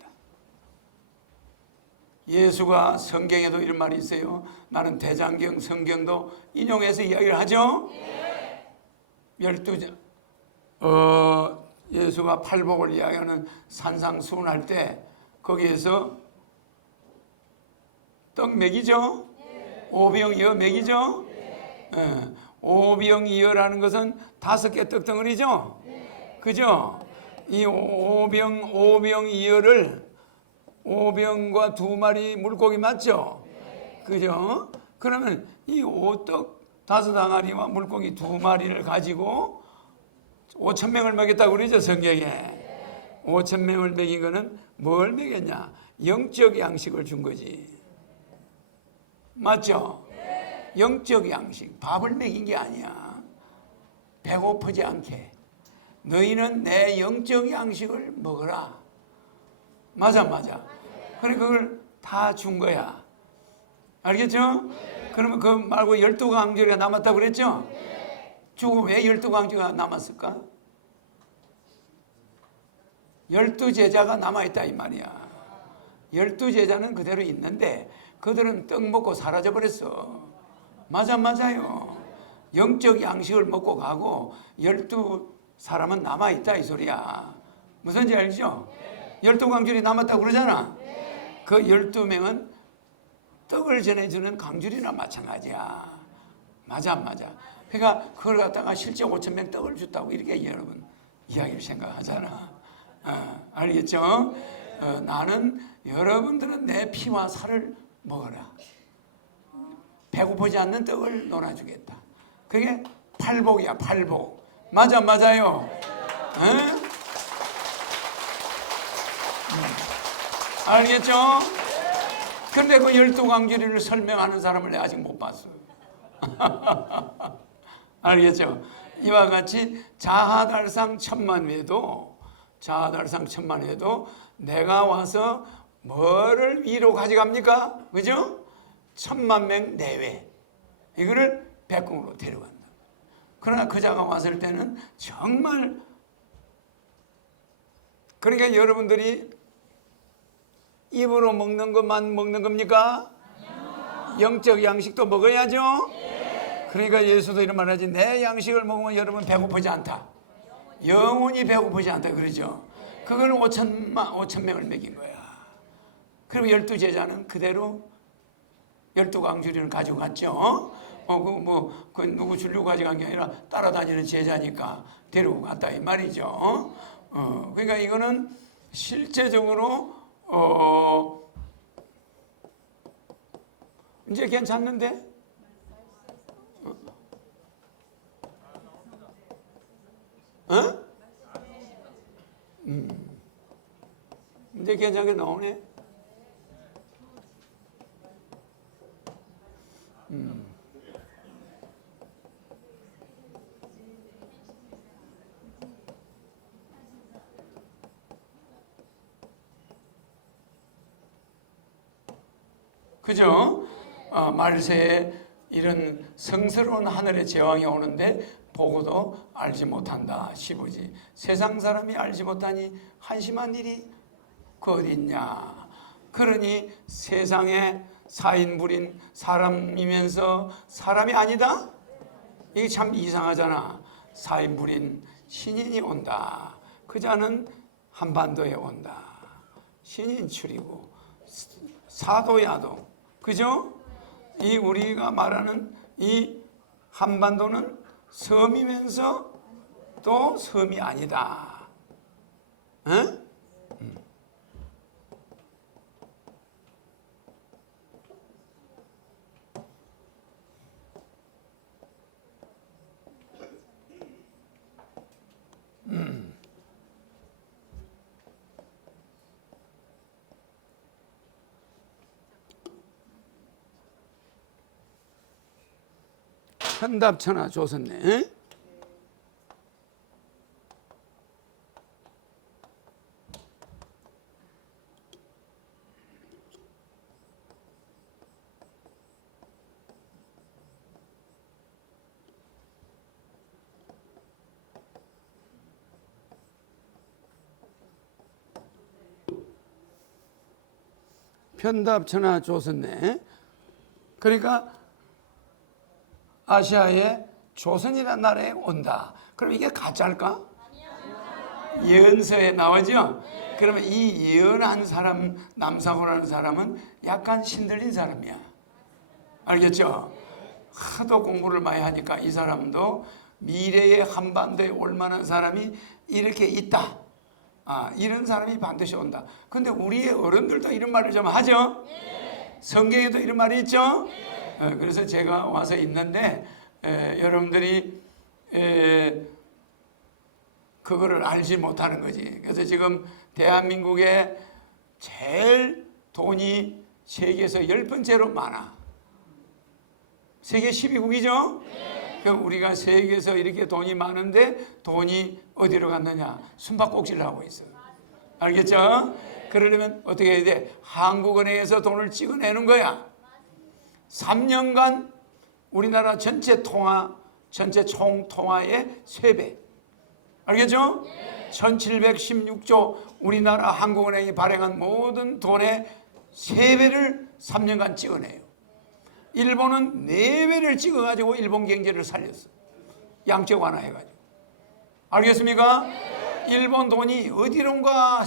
예수가 성경에도 이런 말이 있어요. 나는 대장경 성경도 인용해서 이야기를 하죠. 12장 예수가 팔복을 이야기하는 산상수훈할 때 거기에서 떡 먹이죠. 오병이어 먹이죠. 오병이어라는 것은 5개 떡덩어리죠. 그죠? 이 오병이어를 오병과 2마리 물고기 맞죠? 그죠? 그러면 이 오떡 5항아리와 물고기 2마리를 가지고 5,000명을 먹였다고 그러죠, 성경에. 5,000명을 먹인 거는 뭘 먹였냐? 영적 양식을 준 거지. 맞죠? 영적 양식, 밥을 먹인 게 아니야. 배고프지 않게. 너희는 내 영적 양식을 먹어라. 맞아. 그러니까 그걸 다 준 거야. 알겠죠? 그러면 그 말고 12강조리가 남았다고 그랬죠? 주고 왜 12강조가 남았을까? 12제자가 남아있다 이 말이야. 12제자는 그대로 있는데 그들은 떡 먹고 사라져버렸어. 맞아요. 영적 양식을 먹고 가고 12사람은 남아있다 이 소리야. 무슨지 알죠? 12강줄이 남았다고 그러잖아. 그 12명은 떡을 전해주는 강줄이나 마찬가지야. 맞아. 그러니까 그걸 갖다가 실제 5,000명 떡을 줬다고 이렇게 여러분 이야기를 생각하잖아. 알겠죠? 나는 여러분들은 내 피와 살을 먹어라. 배고프지 않는 떡을 논아주겠다. 그게 팔복이야, 팔복. 맞아요. 알겠죠? 근데 그 12강조리를 설명하는 사람을 내가 아직 못 봤어. 알겠죠? 이와 같이 자하달상 천만회도 내가 와서 뭐를 위로 가져갑니까? 그죠? 10,000명 내외. 이거를 백궁으로 데려간다. 그러나 그자가 왔을 때는 정말 그러니까 여러분들이 입으로 먹는 것만 먹는 겁니까? 영적 양식도 먹어야죠. 그러니까 예수도 이런 말 하지. 내 양식을 먹으면 여러분 배고프지 않다. 영원히 배고프지 않다 그러죠. 그걸 5천 명을 먹인 거야. 그럼 12제자는 그대로 12광주리를 가지고 갔죠. 그 누구 주려고 가져간 게 아니라 따라다니는 제자니까 데리고 갔다 이 말이죠. 그러니까 이거는 실제적으로 이제 괜찮는데? 이제 괜찮게 나오네. 그죠? 말세에 이런 성스러운 하늘의 제왕이 오는데 보고도 알지 못한다. 15지. 세상 사람이 알지 못하니 한심한 일이 그 어디 있냐. 그러니 세상에 사인불인 사람이면서 사람이 아니다? 이게 참 이상하잖아. 사인불인 신인이 온다. 그 자는 한반도에 온다. 신인출이고 사도야도. 그죠? 이 우리가 말하는 이 한반도는 섬이면서 또 섬이 아니다. 응? 현답천하 조선네. 편답천하 조선네. 그러니까 아시아의 조선이라는 나라에 온다. 그럼 이게 가짜일까? 예언서에 나오죠? 그러면 이 예언한 사람, 남사고라는 사람은 약간 신들린 사람이야. 알겠죠? 하도 공부를 많이 하니까 이 사람도 미래의 한반도에 올 만한 사람이 이렇게 있다. 이런 사람이 반드시 온다. 근데 우리의 어른들도 이런 말을 좀 하죠? 성경에도 이런 말이 있죠? 그래서 제가 와서 있는데 여러분들이 그거를 알지 못하는 거지. 그래서 지금 대한민국에 제일 돈이 세계에서 10번째로 많아. 세계 12국이죠? 그럼 우리가 세계에서 이렇게 돈이 많은데 돈이 어디로 갔느냐? 숨바꼭질을 하고 있어요. 알겠죠? 그러려면 어떻게 해야 돼? 한국은행에서 돈을 찍어내는 거야. 3년간 우리나라 전체 총 통화의 3배. 알겠죠? 1716조 우리나라 한국은행이 발행한 모든 돈의 3배를 3년간 찍어내요. 일본은 4배를 찍어가지고 일본 경제를 살렸어. 양적 완화해가지고. 알겠습니까? 일본 돈이 어디론가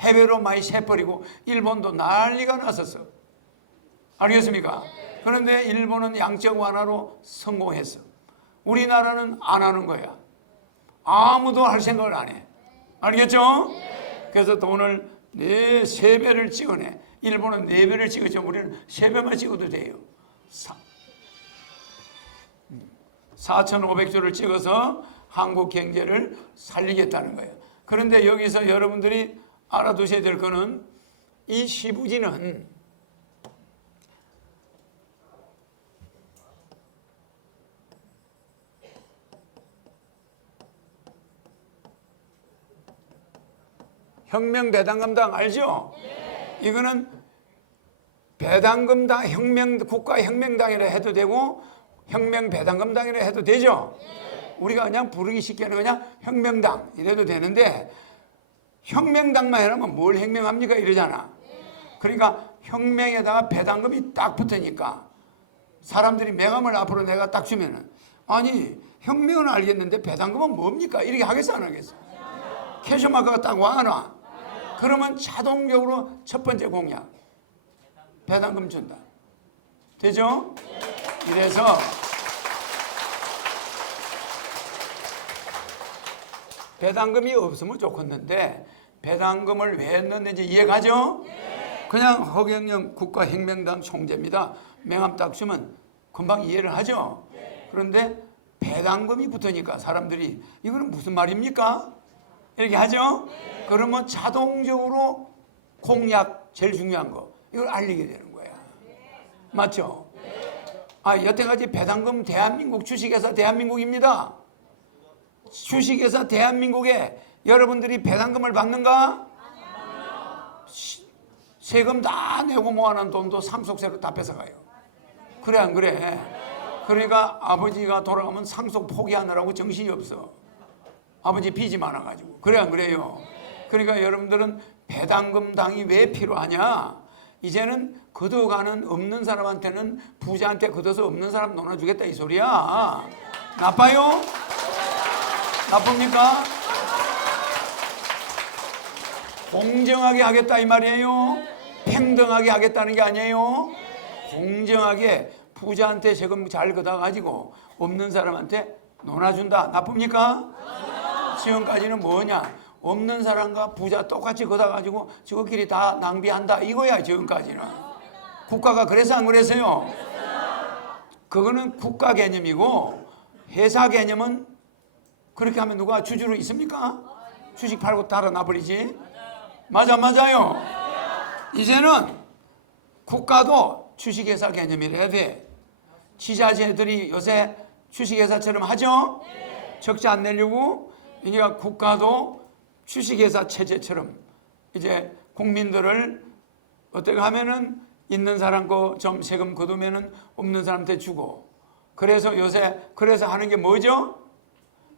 해외로 많이 새버리고 일본도 난리가 났었어. 알겠습니까? 그런데 일본은 양적 완화로 성공했어. 우리나라는 안 하는 거야. 아무도 할 생각을 안 해. 알겠죠? 그래서 돈을 3배를 찍어내. 일본은 4배를 찍었죠. 우리는 3배만 찍어도 돼요. 4,500조를 찍어서 한국 경제를 살리겠다는 거예요. 그런데 여기서 여러분들이 알아두셔야 될 거는 이 시부지는 혁명 배당금당 알죠? 이거는 배당금당 국가혁명당이라 해도 되고 혁명 배당금당이라 해도 되죠? 우리가 그냥 부르기 쉽게 그냥 혁명당 이래도 되는데 혁명당만 해놓으면 뭘 혁명합니까? 이러잖아. 그러니까 혁명에다가 배당금이 딱 붙으니까 사람들이 명함을 앞으로 내가 딱 주면은 아니 혁명은 알겠는데 배당금은 뭡니까? 이렇게 하겠어 안 하겠어? 캐셔마크가 딱 와놔. 그러면 자동적으로 첫 번째 공약 배당금 준다. 되죠? 이래서 배당금이 없으면 좋겠는데 배당금을 왜 넣는지 이해가죠? 그냥 허경영 국가혁명당 총재입니다. 명함 딱 주면 금방 이해를 하죠? 그런데 배당금이 붙으니까 사람들이 이거는 무슨 말입니까? 이렇게 하죠? 그러면 자동적으로 공약 제일 중요한 거 이걸 알리게 되는 거야. 맞죠? 여태까지 배당금 대한민국 주식회사 대한민국입니다. 주식회사 대한민국에 여러분들이 배당금을 받는가? 세금 다 내고 모아놓은 돈도 상속세로 다 뺏어가요. 그래 안 그래? 그러니까 아버지가 돌아가면 상속 포기하느라고 정신이 없어. 아버지 빚이 많아가지고. 그래 안 그래요? 그러니까 여러분들은 배당금 당이 왜 필요하냐? 이제는 걷어가는 없는 사람한테는 부자한테 걷어서 없는 사람 놀아주겠다 이 소리야. 나빠요? 나쁩니까? 공정하게 하겠다 이 말이에요. 평등하게 하겠다는 게 아니에요. 공정하게 부자한테 세금 잘 걷어가지고 없는 사람한테 놀아준다. 나쁩니까? 지금까지는 뭐냐? 없는 사람과 부자 똑같이 걷어가지고 저끼리 다 낭비한다 이거야. 지금까지는 국가가 그래서 안 그랬어요? 그거는 국가 개념이고 회사 개념은 그렇게 하면 누가 주주로 있습니까? 주식 팔고 달아나버리지. 맞아요. 이제는 국가도 주식회사 개념이라 돼. 지자체들이 요새 주식회사처럼 하죠? 적자 안 내려고. 그러니까 국가도 주식회사 체제처럼 이제 국민들을 어떻게 하면은 있는 사람 거 좀 세금 거두면은 없는 사람한테 주고. 그래서 요새 그래서 하는 게 뭐죠?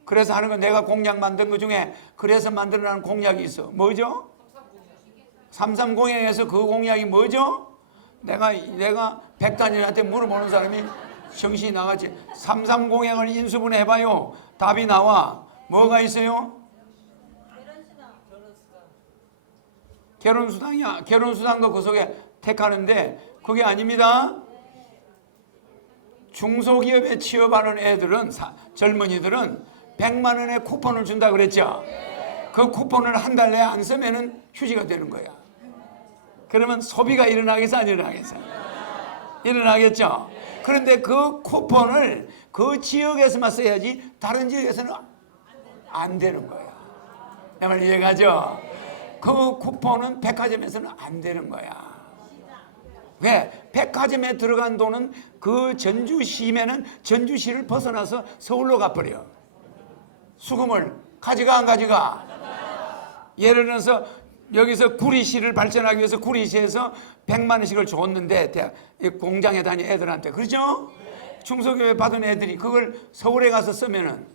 그래서 하는 건 내가 공약 만든 것 중에 그래서 만들어낸 공약이 있어. 뭐죠? 3.3 공약에서 그 공약이 뭐죠? 내가 백단일한테 물어보는 사람이 정신이 나갔지. 3.3 공약을 인수분해 해봐요. 답이 나와. 뭐가 있어요? 결혼수당이야. 결혼수당도 그 속에 택하는데 그게 아닙니다. 중소기업에 취업하는 애들은 젊은이들은 100만 원의 쿠폰을 준다 그랬죠. 그 쿠폰을 한 달 내에 안 쓰면은 휴지가 되는 거야. 그러면 소비가 일어나겠어 안 일어나겠어? 일어나겠죠. 그런데 그 쿠폰을 그 지역에서만 써야지 다른 지역에서는 안 되는 거야. 내 말 이해가죠? 그 쿠폰은 백화점에서는 안 되는 거야. 왜? 백화점에 들어간 돈은 그 전주시면은 전주시를 벗어나서 서울로 가버려. 수금을 가져가 안 가져가? 예를 들어서 여기서 구리시를 발전하기 위해서 구리시에서 100만 원씩을 줬는데 공장에 다니는 애들한테. 그렇죠? 중소기업에 받은 애들이 그걸 서울에 가서 쓰면은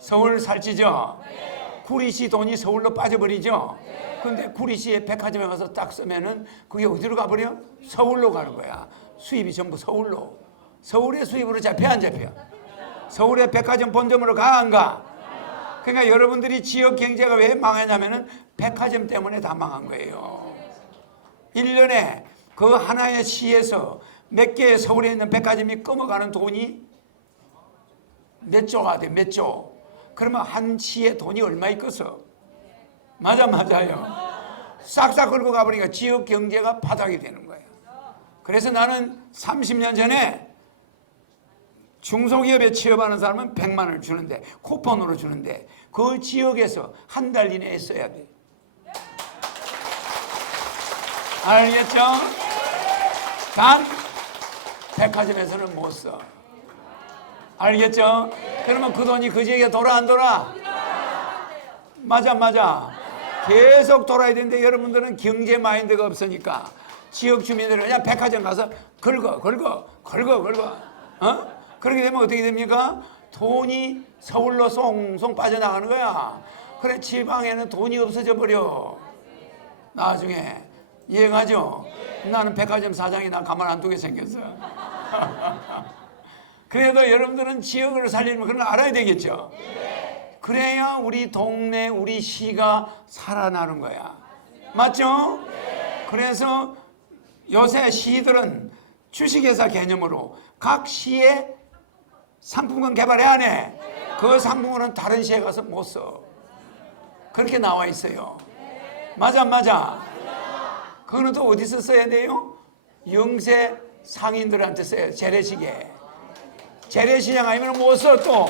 서울 살찌죠? 구리시 돈이 서울로 빠져버리죠? 근데 구리시에 백화점에 가서 딱 쓰면은 그게 어디로 가버려? 서울로 가는 거야. 수입이 전부 서울로. 서울의 수입으로 잡혀 안 잡혀? 서울의 백화점 본점으로 가 안 가? 그러니까 여러분들이 지역 경제가 왜 망하냐면은 백화점 때문에 다 망한 거예요. 1년에 그 하나의 시에서 몇 개의 서울에 있는 백화점이 끊어가는 돈이 몇 조가 돼, 몇 조. 그러면 한 시에 돈이 얼마 있겠어? 맞아요. 싹싹 긁고 가버리니까 지역 경제가 바닥이 되는 거예요. 그래서 나는 30년 전에 중소기업에 취업하는 사람은 100만 원을 주는데 쿠폰으로 주는데 그 지역에서 한 달 이내에 써야 돼. 알겠죠? 단 백화점에서는 못 써. 알겠죠? 그러면 그 돈이 그 지역에 돌아 안 돌아? 맞아. 계속 돌아야 되는데 여러분들은 경제 마인드가 없으니까 지역 주민들은 그냥 백화점 가서 긁어. 그렇게 되면 어떻게 됩니까? 돈이 서울로 송송 빠져나가는 거야. 그래 지방에는 돈이 없어져 버려. 나중에 이해가죠? 나는 백화점 사장이나 가만 안 두게 생겼어. 그래도 여러분들은 지역을 살리면 그런 거 알아야 되겠죠? 그래야 우리 동네, 우리 시가 살아나는 거야. 맞죠? 그래서 요새 시들은 주식회사 개념으로 각 시에 상품권 개발해야 안 해? 그 상품권은 다른 시에 가서 못 써. 그렇게 나와 있어요. 맞아 안 맞아? 그거는 또 어디서 써야 돼요? 영세 상인들한테 써요. 재래시계. 재래시장 아니면 못 써 또.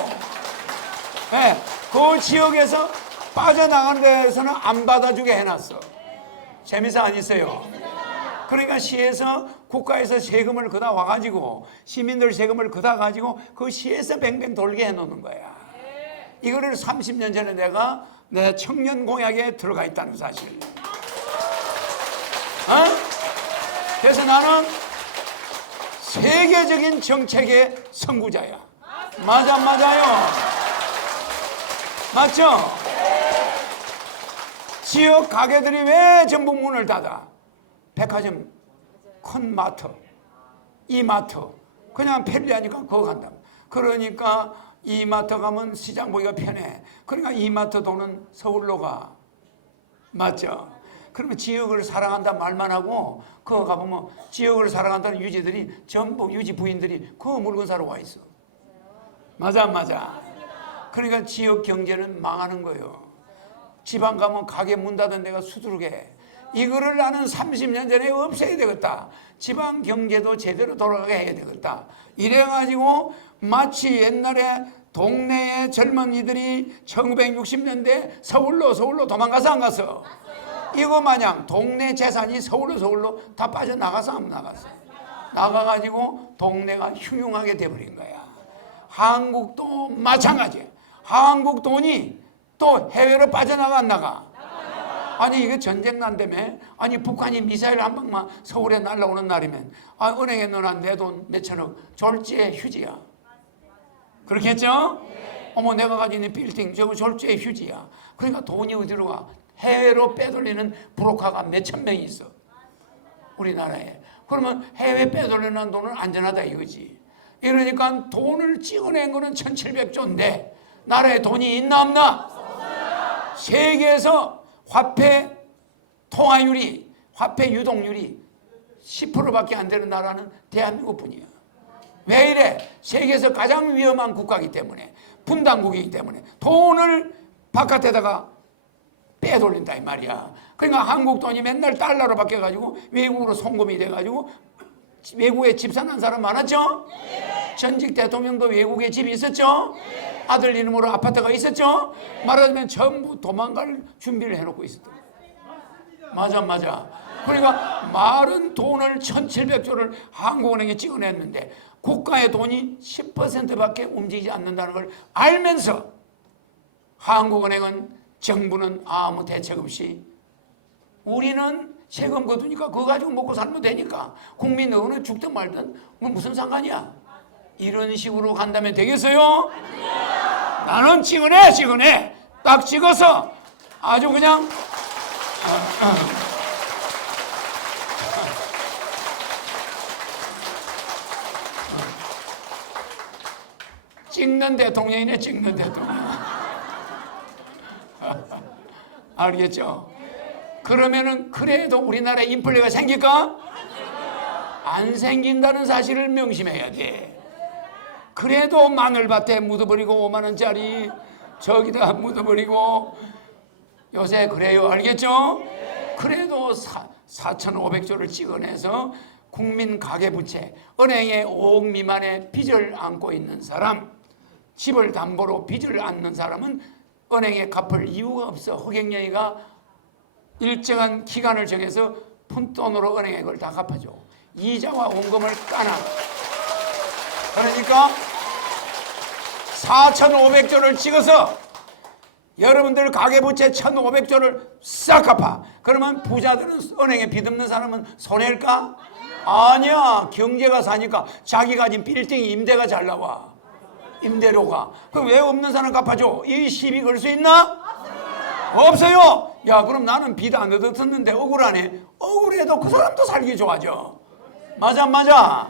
네, 그 지역에서 빠져나가는 데에서는 안 받아주게 해놨어. 재미서 안 있어요? 그러니까 시에서 국가에서 세금을 걷어 와가지고 시민들 세금을 걷어 가지고 그 시에서 뱅뱅 돌게 해놓는 거야. 이거를 30년 전에 내가 내 청년 공약에 들어가 있다는 사실. 그래서 나는 세계적인 정책의 선구자야. 맞아 안 맞아요? 맞죠? 지역 가게들이 왜 전부 문을 닫아? 백화점, 큰 마트, 이마트 그냥 편리하니까 그거 간다. 그러니까 이마트 가면 시장 보기가 편해. 그러니까 이마트 돈은 서울로 가. 맞죠? 그러면 지역을 사랑한다 말만 하고 그거 가보면 지역을 사랑한다는 유지들이 전부 유지 부인들이 그 물건 사러 와 있어. 맞아 안 맞아? 그러니까 지역 경제는 망하는 거예요. 지방 가면 가게 문 닫은 데가 수두룩해. 이거를 나는 30년 전에 없애야 되겠다. 지방 경제도 제대로 돌아가게 해야 되겠다. 이래가지고 마치 옛날에 동네의 젊은이들이 1960년대 서울로 도망가서 안 갔어. 이거 마냥 동네 재산이 서울로 다 빠져나가서 안 나갔어. 나가가지고 동네가 흉흉하게 돼버린 거야. 한국도 마찬가지야. 한국 돈이 또 해외로 빠져나가 안 나가? 아니 이게 전쟁 난다며? 아니 북한이 미사일 한 방만 서울에 날라오는 날이면 은행에 넣어놓은 내 돈 몇천억 졸지에 휴지야. 그렇겠죠? 어머 내가 가지고 있는 빌딩 저거 졸지에 휴지야. 그러니까 돈이 어디로 가? 해외로 빼돌리는 브로커가 몇천 명이 있어 우리나라에. 그러면 해외 빼돌리는 돈은 안전하다 이거지. 이러니까 돈을 찍어낸 거는 1700조인데 나라에 돈이 있나 없나? 세계에서 화폐 통화율이, 화폐 유동률이 10%밖에 안 되는 나라는 대한민국뿐이야. 왜 이래? 세계에서 가장 위험한 국가이기 때문에, 분단국이기 때문에 돈을 바깥에다가 빼돌린다 이 말이야. 그러니까 한국 돈이 맨날 달러로 바뀌어가지고 외국으로 송금이 돼가지고 외국에 집 사는 사람 많았죠? 전직 대통령도 외국에 집이 있었죠? 아들 이름으로 아파트가 있었죠? 말하자면 전부 도망갈 준비를 해놓고 있었다. 맞아. 그러니까 마른 돈을 1700조를 한국은행에 찍어냈는데 국가의 돈이 10%밖에 움직이지 않는다는 걸 알면서 한국은행은 정부는 아무 대책 없이 우리는 세금 거두니까 그거 가지고 먹고 살면 되니까 국민 너는 죽든 말든 무슨 상관이야? 이런 식으로 간다면 되겠어요? 나는 찍어내 딱 찍어서 아주 그냥 찍는 대통령이네. 찍는 대통령. 알겠죠? 그러면은 그래도 우리나라에 인플레가 생길까? 안 생긴다는 사실을 명심해야 돼. 그래도 마늘밭에 묻어버리고 5만원짜리 저기다 묻어버리고 요새 그래요. 알겠죠? 그래도 4,500조를 찍어내서 국민 가계부채, 은행에 5억 미만의 빚을 안고 있는 사람, 집을 담보로 빚을 안는 사람은 은행에 갚을 이유가 없어. 허경영이가 일정한 기간을 정해서 푼돈으로 은행에 그걸 다 갚아줘. 이자와 원금을 까나. 그러니까 4,500조를 찍어서 여러분들 가계부채 1,500조를 싹 갚아. 그러면 부자들은 은행에 빚 없는 사람은 손해일까? 아니야. 경제가 사니까 자기 가진 빌딩 임대가 잘 나와. 임대료가. 그럼 왜 없는 사람 갚아줘? 이 시비 걸 수 있나? 없어요. 야, 그럼 나는 빚 안 얻었는데 억울하네. 억울해도 그 사람도 살기 좋아져. 맞아, 안 맞아?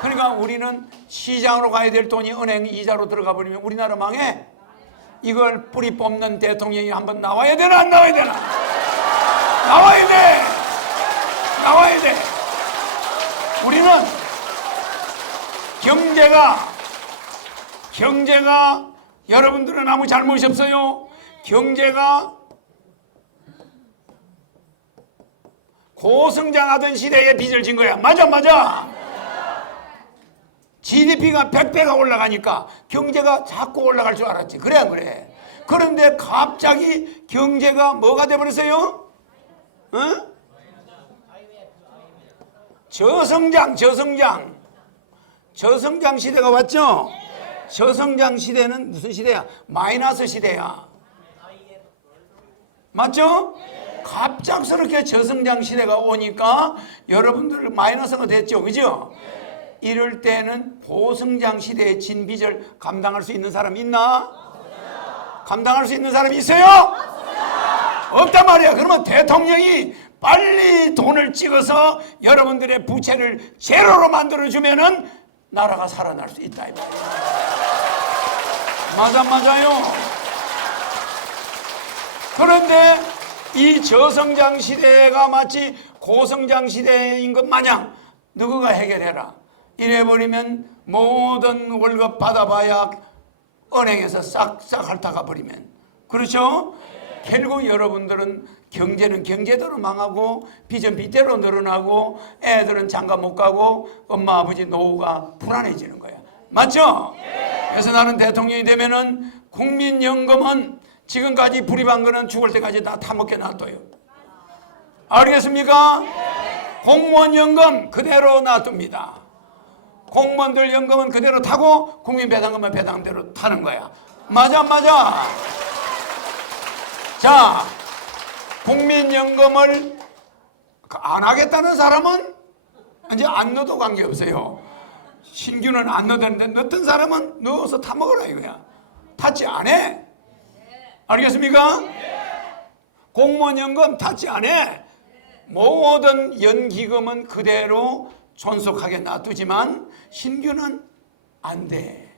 그러니까 우리는 시장으로 가야 될 돈이 은행 이자로 들어가 버리면 우리나라 망해. 이걸 뿌리 뽑는 대통령이 한번 나와야 되나, 안 나와야 되나? 나와야 돼. 나와야 돼. 우리는 경제가 여러분들은 아무 잘못이 없어요. 경제가 고성장하던 시대에 빚을 진 거야. 맞아, 맞아. GDP가 100배가 올라가니까 경제가 자꾸 올라갈 줄 알았지. 그래, 안 그래? 그런데 갑자기 경제가 뭐가 돼버렸어요? 응? 저성장 시대가 왔죠? 저성장 시대는 무슨 시대야? 마이너스 시대야. 맞죠? 갑작스럽게 저성장 시대가 오니까 여러분들 마이너스가 됐죠. 그죠? 이럴 때는 고성장 시대의 진 빚을 감당할 수 있는 사람 있나? 감당할 수 있는 사람이 있어요? 없단 말이야. 그러면 대통령이 빨리 돈을 찍어서 여러분들의 부채를 제로로 만들어주면은 나라가 살아날 수 있다 이 말이야. 맞아, 맞아요. 그런데 이 저성장 시대가 마치 고성장 시대인 것 마냥 누구가 해결해라 이래버리면 모든 월급 받아봐야 은행에서 싹싹 핥아가 버리면, 그렇죠? 결국 여러분들은 경제는 경제대로 망하고 빚은 빚대로 늘어나고 애들은 장가 못 가고 엄마 아버지 노후가 불안해지는 거야. 맞죠? 그래서 나는 대통령이 되면은 국민연금은 지금까지 불입한 거는 죽을 때까지 다 타먹게 놔둬요. 알겠습니까? 공무원 연금 그대로 놔둡니다. 공무원들 연금은 그대로 타고 국민 배당금은 배당대로 타는 거야. 맞아, 맞아. 자, 국민연금을 안 하겠다는 사람은 이제 안 넣어도 관계없어요. 신규는 안 넣었는데 넣었던 사람은 넣어서 타먹으라 이거야. 타지 안 해. 알겠습니까? 공무원 연금 타지 안 해. 모든 연기금은 그대로 존속하게 놔두지만 신규는 안 돼.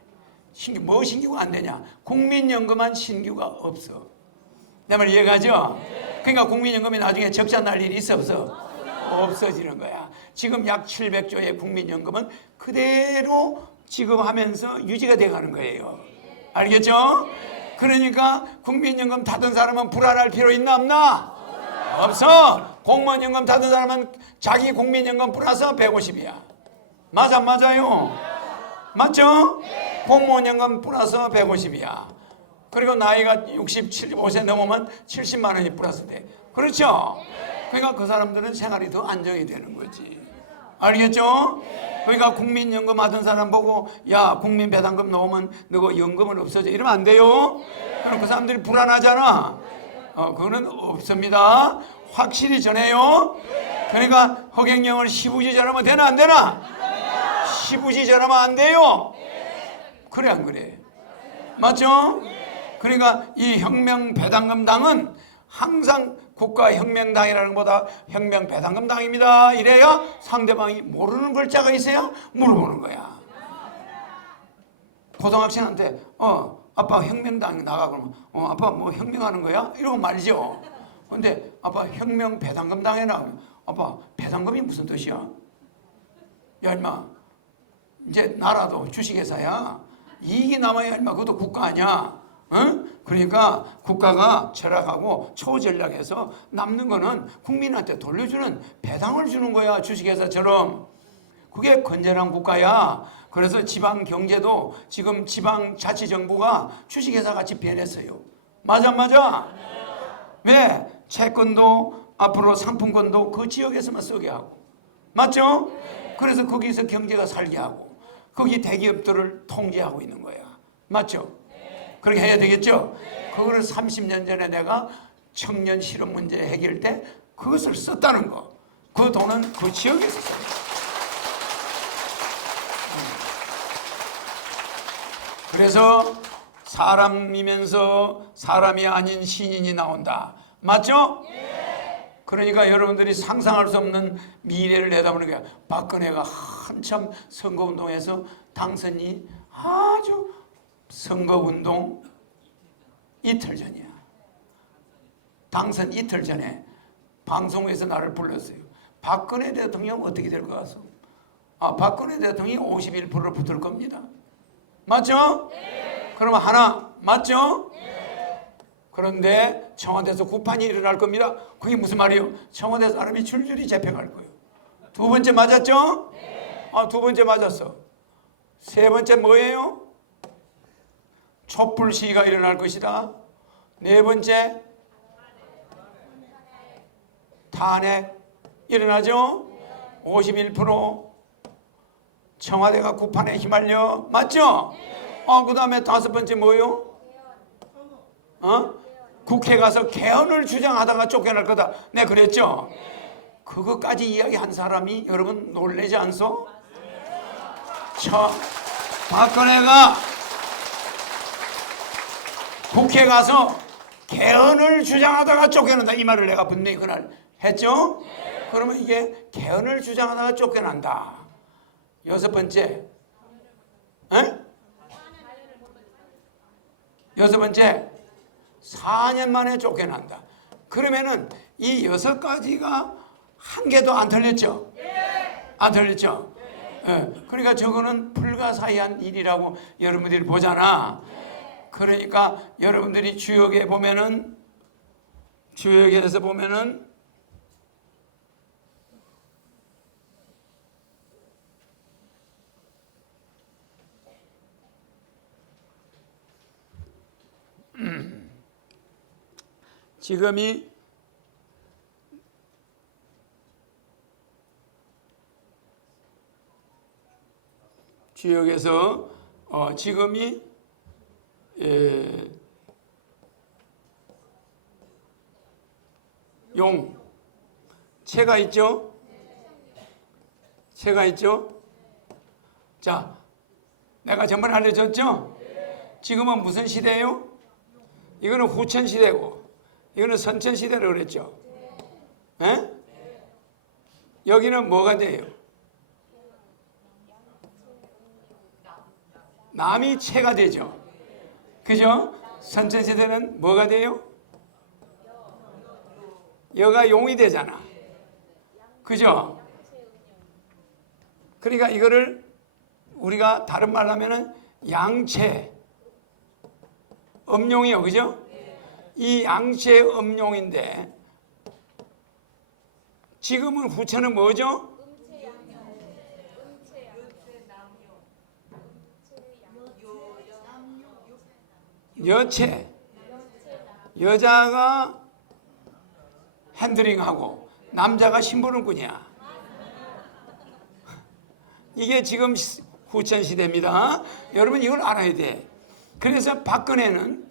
뭐 신규가 안 되냐? 국민연금은 신규가 없어. 내 말 이해가죠? 그러니까 국민연금이 나중에 적자 날 일이 있어 없어? 없어지는 거야. 지금 약 700조의 국민연금은 그대로 지금 하면서 유지가 돼가는 거예요. 알겠죠? 그러니까 국민연금 타던 사람은 불안할 필요 있나 없나? 없어. 공무원연금 타던 사람은 자기 국민연금 플러스 150이야. 맞아, 맞아요? 맞죠? 공무원연금 플러스 150이야. 그리고 나이가 67, 5세 넘으면 70만 원이 플러스 돼. 그렇죠? 그러니까 그 사람들은 생활이 더 안정이 되는 거지. 알겠죠? 그러니까 국민연금 하던 사람 보고 야, 국민배당금 넣으면 너가 연금은 없어져 이러면 안 돼요. 그럼 그 사람들이 불안하잖아. 그거는 없습니다. 확실히 전해요. 그러니까 허경영을 시부지 전하면 되나 안 되나? 시부지 전하면 안 돼요. 그래 안 그래? 맞죠? 그러니까 이 혁명배당금당은 항상 국가혁명당이라는 것보다 혁명배당금당입니다 이래야 상대방이 모르는 글자가 있어야 물어보는 거야. 고등학생한테 아빠 혁명당 나가 그러면 아빠 뭐 혁명하는 거야? 이러고 말이죠. 근데 아빠 혁명배당금당에 나가 아빠 배당금이 무슨 뜻이야? 야 임마 이제 나라도 주식회사야. 이익이 남아야 임마 그것도 국가 아니야. 응? 그러니까 국가가 절약하고 초전략해서 남는 거는 국민한테 돌려주는 배당을 주는 거야. 주식회사처럼. 그게 건전한 국가야. 그래서 지방 경제도 지금 지방자치정부가 주식회사 같이 변했어요. 맞아, 맞아? 왜? 채권도 앞으로 상품권도 그 지역에서만 쓰게 하고. 맞죠? 그래서 거기서 경제가 살게 하고 거기 대기업들을 통제하고 있는 거야. 맞죠? 그렇게 해야 되겠죠? 그거를 30년 전에 내가 청년 실업 문제 해결 때 그것을 썼다는 거. 그 돈은 그 지역에서 써요. 그래서 사람이면서 사람이 아닌 신인이 나온다. 맞죠? 그러니까 여러분들이 상상할 수 없는 미래를 내다보는 거야. 박근혜가 한참 선거운동에서 당선이 아주 선거운동 이틀 전이야. 당선 이틀 전에 방송에서 나를 불렀어요. 박근혜 대통령 어떻게 될 것 같소? 박근혜 대통령이 51%를 붙을 겁니다. 맞죠? 그러면 하나 맞죠? 그런데 청와대에서 구판이 일어날 겁니다. 그게 무슨 말이에요? 청와대 사람이 줄줄이 잡혀갈 거예요. 두 번째 맞았죠? 두 번째 맞았어. 세 번째 뭐예요? 촛불 시위가 일어날 것이다. 네 번째 탄핵 일어나죠? 51% 청와대가 구판에 휘말려. 맞죠? 그 다음에 다섯 번째 뭐예요? 국회 가서 개헌을 주장하다가 쫓겨날 거다. 네, 그랬죠? 그것까지 이야기한 사람이 여러분 놀라지 않소? 박근혜가 국회 가서 개헌을 주장하다가 쫓겨난다. 이 말을 내가 분명히 그날 했죠? 그러면 이게 개헌을 주장하다가 쫓겨난다. 여섯 번째, 여섯 번째, 4년 만에 쫓겨난다. 그러면은 이 여섯 가지가 한 개도 안 틀렸죠? 안 틀렸죠? 그러니까 저거는 불가사의한 일이라고 여러분들이 보잖아. 그러니까 여러분들이 주역에 보면은, 주역에서 보면은 지금이 지역에서 지금이 용 채가 있죠? 채가 있죠? 자, 내가 전번 알려줬죠? 지금은 무슨 시대예요? 이거는 후천 시대고 이거는 선천 시대라고 그랬죠? 에? 여기는 뭐가 돼요? 남이 채가 되죠. 그죠? 선천 시대는 뭐가 돼요? 여가 용이 되잖아. 그죠? 그러니까 이거를 우리가 다른 말로 하면은 양채 음용이요. 그죠? 이 양채 음용인데 지금은 후천은 뭐죠? 여채. 여자가 핸들링하고 남자가 심부름꾼이야. 이게 지금 후천 시대입니다. 여러분 이걸 알아야 돼. 그래서 박근혜는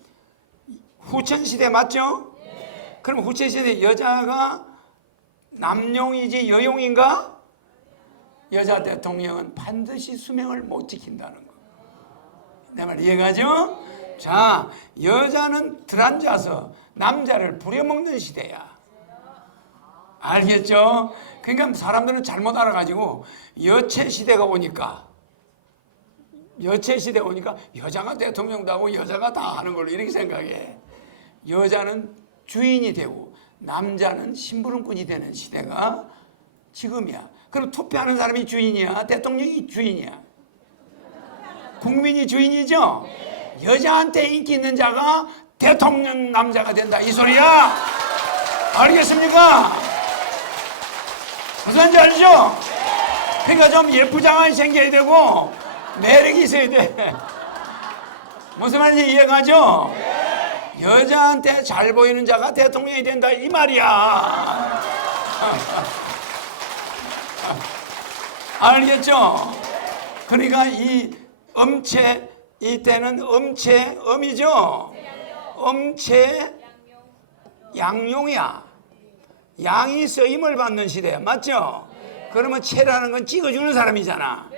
후천 시대 맞죠? 그럼 후천 시대 여자가 남용이지 여용인가? 여자 대통령은 반드시 수명을 못 지킨다는 거. 내 말 이해가죠? 자, 여자는 들앉아서 남자를 부려먹는 시대야. 알겠죠? 그러니까 사람들은 잘못 알아가지고 여채 시대가 오니까 여자가 대통령도 하고 여자가 다 하는 걸로 이렇게 생각해. 여자는 주인이 되고 남자는 심부름꾼이 되는 시대가 지금이야. 그럼 투표하는 사람이 주인이야? 대통령이 주인이야? 국민이 주인이죠? 여자한테 인기 있는 자가 대통령 남자가 된다 이 소리야. 알겠습니까? 무슨 말인지 알죠? 그러니까 좀 예쁘장하게 생겨야 되고 매력이 있어야 돼. 무슨 말인지 이해가죠? 여자한테 잘 보이는 자가 대통령이 된다 이 말이야. 알겠죠? 그러니까 이 음채 이때는 음채 음이죠. 음채 양용이야. 양이 쓰임을 받는 시대야. 맞죠? 그러면 채라는 건 찍어주는 사람이잖아.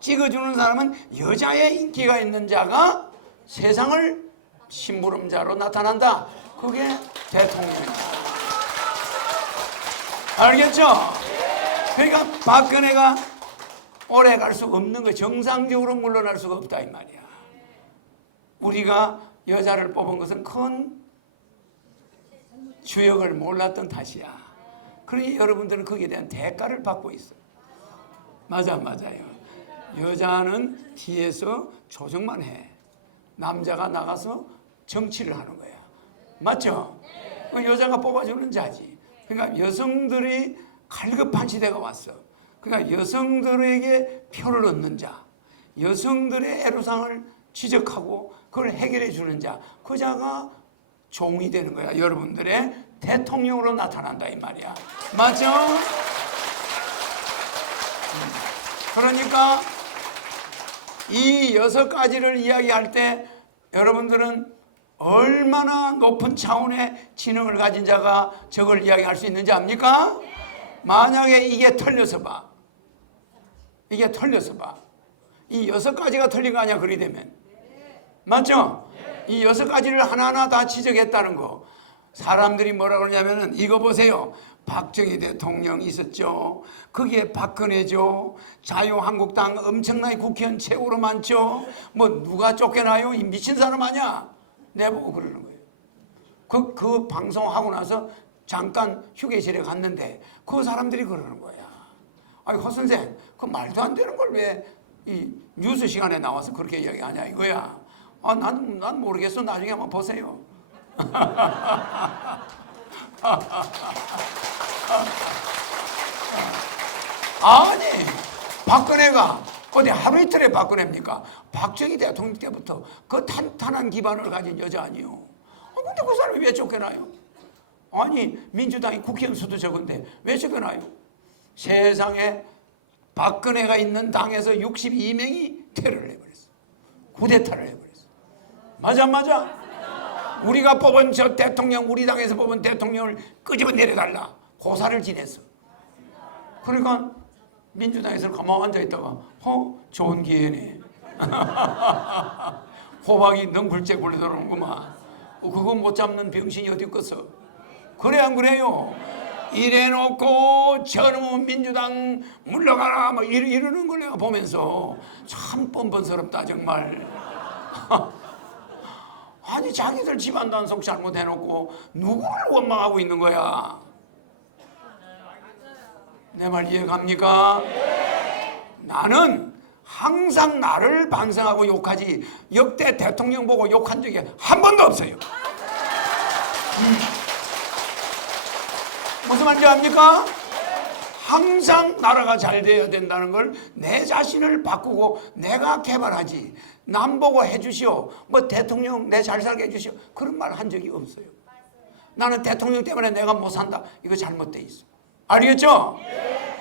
찍어주는 사람은 여자의 인기가 있는 자가 세상을 심부름자로 나타난다. 그게 대통령이다. 알겠죠? 그러니까 박근혜가 오래 갈 수 없는 거, 정상적으로 물러날 수가 없다 이 말이야. 우리가 여자를 뽑은 것은 큰 주역을 몰랐던 탓이야. 그러니 여러분들은 거기에 대한 대가를 받고 있어. 맞아요. 여자는 뒤에서 조정만 해. 남자가 나가서 정치를 하는 거야. 맞죠? 여자가 뽑아주는 자지. 그러니까 여성들이 갈급한 시대가 왔어. 그러니까 여성들에게 표를 얻는 자, 여성들의 애로사항을 지적하고 그걸 해결해 주는 자, 그 자가 종이 되는 거야. 여러분들의 대통령으로 나타난다 이 말이야. 맞죠? 그러니까 이 6가지를 이야기할 때 여러분들은 얼마나 높은 차원의 지능을 가진 자가 저걸 이야기할 수 있는지 압니까? 만약에 이게 틀려서 봐. 이게 틀려서 봐. 이 6가지가 틀린 거 아니야, 그리 되면. 맞죠? 이 6가지를 하나하나 다 지적했다는 거. 사람들이 뭐라 그러냐면은 이거 보세요. 박정희 대통령 있었죠. 거기에 박근혜죠. 자유한국당 엄청나게 국회의원 최고로 많죠. 뭐 누가 쫓겨나요? 이 미친 사람 아니야? 내보고 그러는 거예요. 그 방송하고 나서 잠깐 휴게실에 갔는데 그 사람들이 그러는 거야. 아니 허 선생, 그 말도 안 되는 걸 왜 이 뉴스 시간에 나와서 그렇게 이야기하냐 이거야. 아, 난 모르겠어. 나중에 한번 보세요. 아니 박근혜가 어디 하루 이틀에 박근혜입니까? 박정희 대통령 때부터 그 탄탄한 기반을 가진 여자 아니요. 근데 그 사람이 왜 쫓겨나요? 아니 민주당이 국회의원 수도 적은데 왜 쫓겨나요? 세상에 박근혜가 있는 당에서 62명이 테러를 해버렸어. 쿠데타를 해버렸어. 맞아? 우리가 뽑은 저 대통령, 우리 당에서 뽑은 대통령을 끄집어 내려달라 고사를 지냈어. 그러니까 민주당에서 가만히 앉아있다가 좋은 기회네. 호박이 넝굴째 굴러들어오는구만. 그거 못 잡는 병신이 어디 있겠어. 그래 안 그래요? 이래놓고 저놈 민주당 물러가라 막 이러는 걸 내가 보면서 참 뻔뻔스럽다 정말. 아니 자기들 집안 단속 잘못해놓고 누구를 원망하고 있는 거야. 내 말 이해갑니까? 나는 항상 나를 반성하고 욕하지 역대 대통령 보고 욕한 적이 한 번도 없어요. 무슨 말인지 압니까? 항상 나라가 잘 돼야 된다는 걸 내 자신을 바꾸고 내가 개발하지 남 보고 해주시오 뭐 대통령 내 잘 살게 해주시오 그런 말 한 적이 없어요. 나는 대통령 때문에 내가 못 산다 이거 잘못돼 있어. 알겠죠?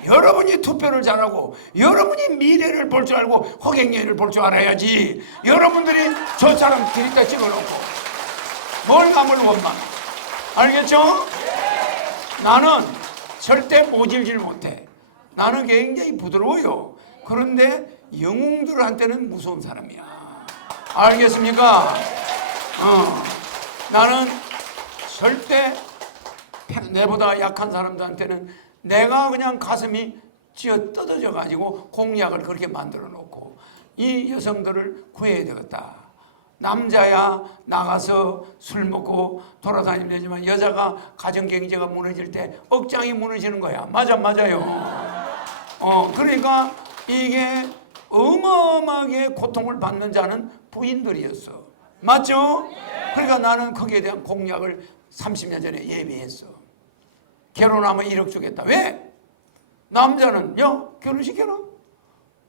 여러분이 투표를 잘하고 여러분이 미래를 볼 줄 알고 허경영을 볼 줄 알아야지. 여러분들이 저 사람 들이다 찍어놓고 뭘 남을 원망. 알겠죠? 나는 절대 모질질 못해. 나는 굉장히 부드러워요. 그런데 영웅들한테는 무서운 사람이야. 알겠습니까? 나는 절대 내보다 약한 사람들한테는 내가 그냥 가슴이 쥐어 뜯어져 가지고 공약을 그렇게 만들어 놓고 이 여성들을 구해야 되겠다. 남자야 나가서 술 먹고 돌아다니면 되지만 여자가 가정 경제가 무너질 때 억장이 무너지는 거야. 맞아요. 그러니까 이게 어마어마하게 고통을 받는 자는 부인들이었어. 맞죠? 그러니까 나는 거기에 대한 공약을 30년 전에 예비했어. 결혼하면 1억 주겠다. 왜? 남자는 결혼시켜라.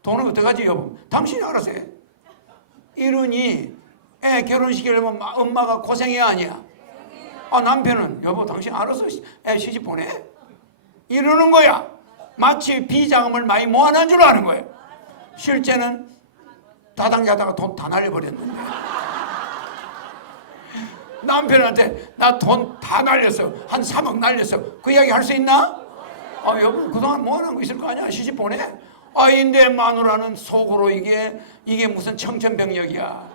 돈은 어떡하지 여보? 당신이 알아서 해. 이러니 애 결혼시키려면 엄마가 고생해야 아니야. 남편은 여보 당신 알아서 애 시집 보내. 이러는 거야. 마치 비자금을 많이 모아놓은 줄 아는 거예요. 실제는 다당자다가 돈 다 날려버렸는데 남편한테 나 돈 다 날렸어. 한 3억 날렸어. 그 이야기 할 수 있나? 여보 그동안 모아놓은 거 있을 거 아니야. 시집 보내. 인데 마누라는 속으로 이게 무슨 청천벽력이야.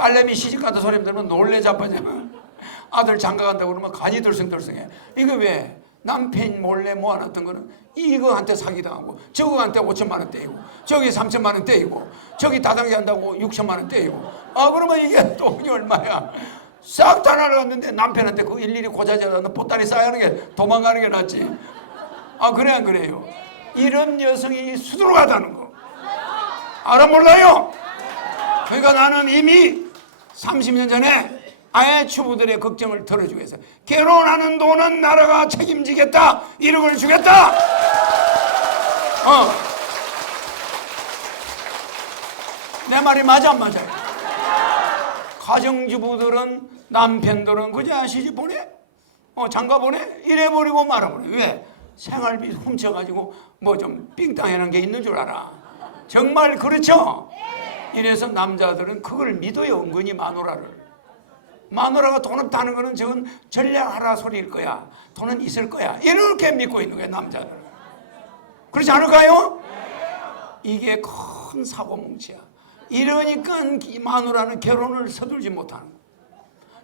딸내미 시집간다 소리 들으면 놀래 자빠져. 아들 장가간다고 그러면 간이 들썩들썩해. 이거 왜? 남편 몰래 모아놨던 거는 이거한테 사기당하고 저거한테 5천만 원 떼이고 저기 3천만 원 떼이고 저기 다단계 한다고 6천만 원 떼이고 그러면 이게 돈이 얼마야. 싹 다 날아갔는데 남편한테 그 일일이 고자자자 보따리 싸야 하는 게 도망가는 게 낫지. 그래 안 그래요? 이런 여성이 수두룩하다는 거 알아 몰라요? 그러니까 나는 이미 30년 전에 아예 주부들의 걱정을 덜어주기 위해서 결혼하는 돈은 나라가 책임지겠다, 1억을 주겠다. 내 말이 맞아 안 맞아요? 가정주부들은 남편들은 그저 시집 보내? 장가 보내? 이래버리고 말아버려. 왜? 생활비 훔쳐가지고 뭐 좀 삥땅해놓은 게 있는 줄 알아. 정말 그렇죠? 이래서 남자들은 그걸 믿어요. 은근히 마누라가 돈 없다는 거는 저건 전략하라 소리일 거야. 돈은 있을 거야. 이렇게 믿고 있는 거예요, 남자들은. 그렇지 않을까요? 이게 큰 사고뭉치야. 이러니까 이 마누라는 결혼을 서둘지 못하는 거야.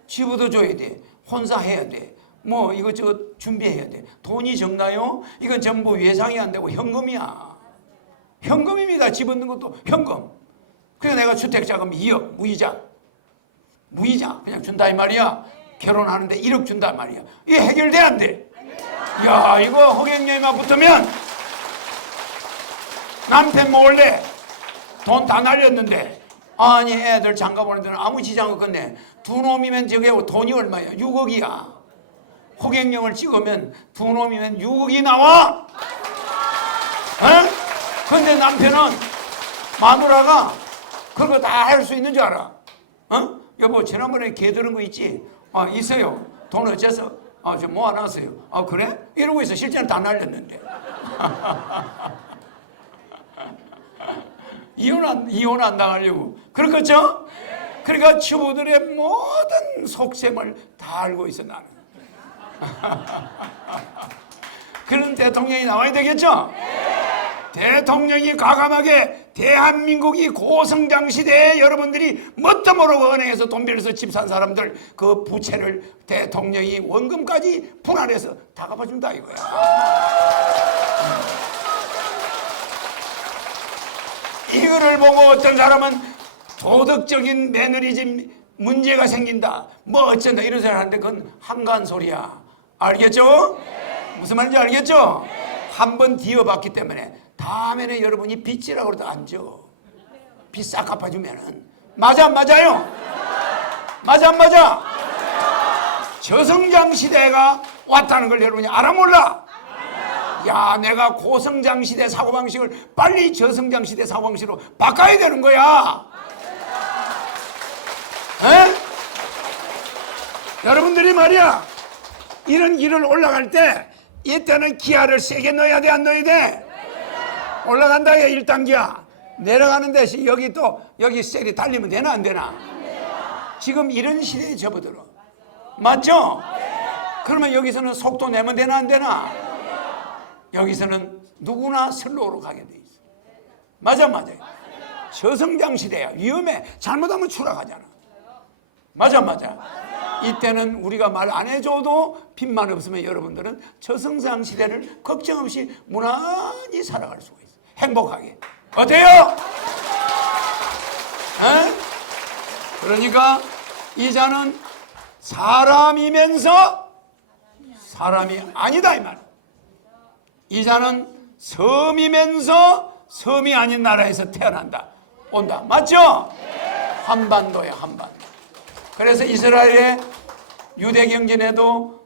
집도 줘야 돼. 혼자 해야 돼. 뭐 이것저것 준비해야 돼. 돈이 적나요? 이건 전부 예상이 안 되고 현금이야. 현금입니다. 집 얻는 것도 현금. 그래서 내가 주택자금 2억 무이자 그냥 준다 이 말이야. 결혼하는데 1억 준다 말이야. 이게 해결돼 안 돼? 야, 이거 허경영이만 붙으면 남편 몰래 돈 다 날렸는데 아니 애들 장가 보낸 데는 아무 지장 없겠네. 두 놈이면 저게 돈이 얼마야? 6억이야. 허경영을 찍으면 두 놈이면 6억이 나와. 근데 남편은 마누라가 그런 거 다 할 수 있는 줄 알아. 여보 지난번에 개 들은 거 있지? 있어요. 돈 어째서? 저 모아놨어요. 그래? 이러고 있어. 실제는 다 날렸는데. 이혼 안 당하려고. 그렇겠죠? 그러니까 주부들의 모든 속셈을 다 알고 있어 나는. 그런 대통령이 나와야 되겠죠? 대통령이 과감하게 대한민국이 고성장 시대에 여러분들이 뭣도 모르고 은행에서 돈 빌려서 집 산 사람들 그 부채를 대통령이 원금까지 분할해서 다 갚아준다 이거야. 이거를 보고 어떤 사람은 도덕적인 매너리즘 문제가 생긴다 뭐 어쩐다 이런 소리 하는데 그건 한가한 소리야. 알겠죠? 무슨 말인지 알겠죠? 한번 뒤어봤기 때문에 다음에는 여러분이 빚지라고 해도 안 줘. 빚 싹 갚아주면은. 맞아 안 맞아요? 맞아 안 맞아? 저성장 시대가 왔다는 걸 여러분이 알아 몰라? 야, 내가 고성장 시대 사고방식을 빨리 저성장 시대 사고방식으로 바꿔야 되는 거야. 여러분들이 말이야 이런 길을 올라갈 때 이때는 기아를 세게 넣어야 돼 안 넣어야 돼? 올라간다 해 1단계야. 내려가는 대신 여기 또 여기 셀이 달리면 되나 안 되나? 지금 이런 시대에 접어들어. 맞죠? 그러면 여기서는 속도 내면 되나 안 되나? 여기서는 누구나 슬로우로 가게 돼 있어. 맞아 맞아요. 저성장 시대야. 위험해. 잘못하면 추락하잖아. 맞아 맞아. 이때는 우리가 말 안 해줘도 빚만 없으면 여러분들은 저성장 시대를 걱정 없이 무난히 살아갈 수가 있어요. 행복하게. 어때요? 그러니까 이자는 사람이면서 사람이 아니다 이 말. 이자는 섬이면서 섬이 아닌 나라에서 태어난다. 온다. 맞죠? 한반도에 한반도. 그래서 이스라엘의 유대 경전에도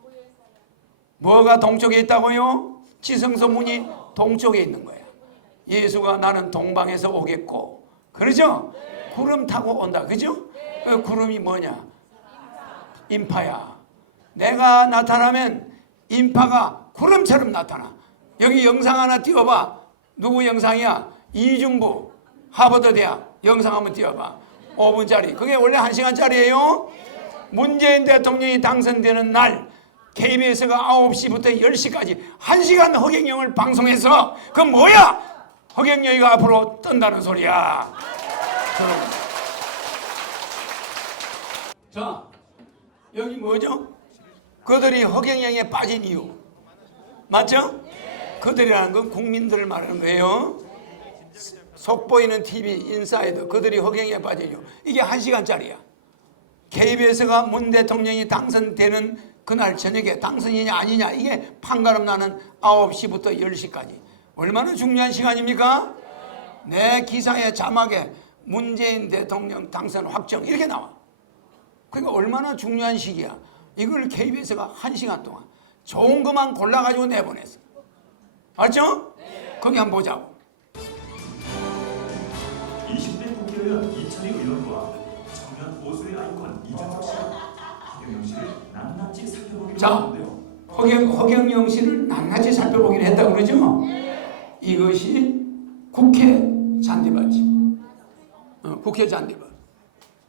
뭐가 동쪽에 있다고요? 지성소 문이 동쪽에 있는 거야. 예수가 나는 동방에서 오겠고, 그러죠? 구름 타고 온다. 그죠? 그 구름이 뭐냐? 인파야. 내가 나타나면 인파가 구름처럼 나타나. 여기 영상 하나 띄워봐. 누구 영상이야? 이중부 하버드 대학 영상 한번 띄워봐. 5분짜리. 그게 원래 1시간짜리예요. 문재인 대통령이 당선되는 날 KBS가 9시부터 10시까지 1시간 허경영을 방송해서 그 뭐야? 허경영이가 앞으로 뜬다는 소리야. 자, 여기 뭐죠? 그들이 허경영에 빠진 이유. 맞죠? 그들이라는 건 국민들을 말하는 거예요. 속보이는 TV 인사이드, 그들이 허경영에 빠진 이유. 이게 1시간짜리야. KBS가 문 대통령이 당선되는 그날 저녁에 당선이냐 아니냐, 이게 판가름 나는 9시부터 10시까지. 얼마나 중요한 시간입니까? 내 기사의 자막에 문재인 대통령 당선 확정 이렇게 나와. 그러니까 얼마나 중요한 시기야. 이걸 KBS가 1시간 동안 좋은 것만 골라가지고 내보냈어. 알죠? 거기 한번 보자고. 20대 국회의원 이철희 의원과 청년 보수의 아이콘 이준석 씨가 허경영 씨를 낱낱이 살펴보기로 자, 했는데요. 허경영 씨를 낱낱이 살펴보기로 했다고 그러죠? 이것이 국회 잔디밭이. 국회 잔디밭.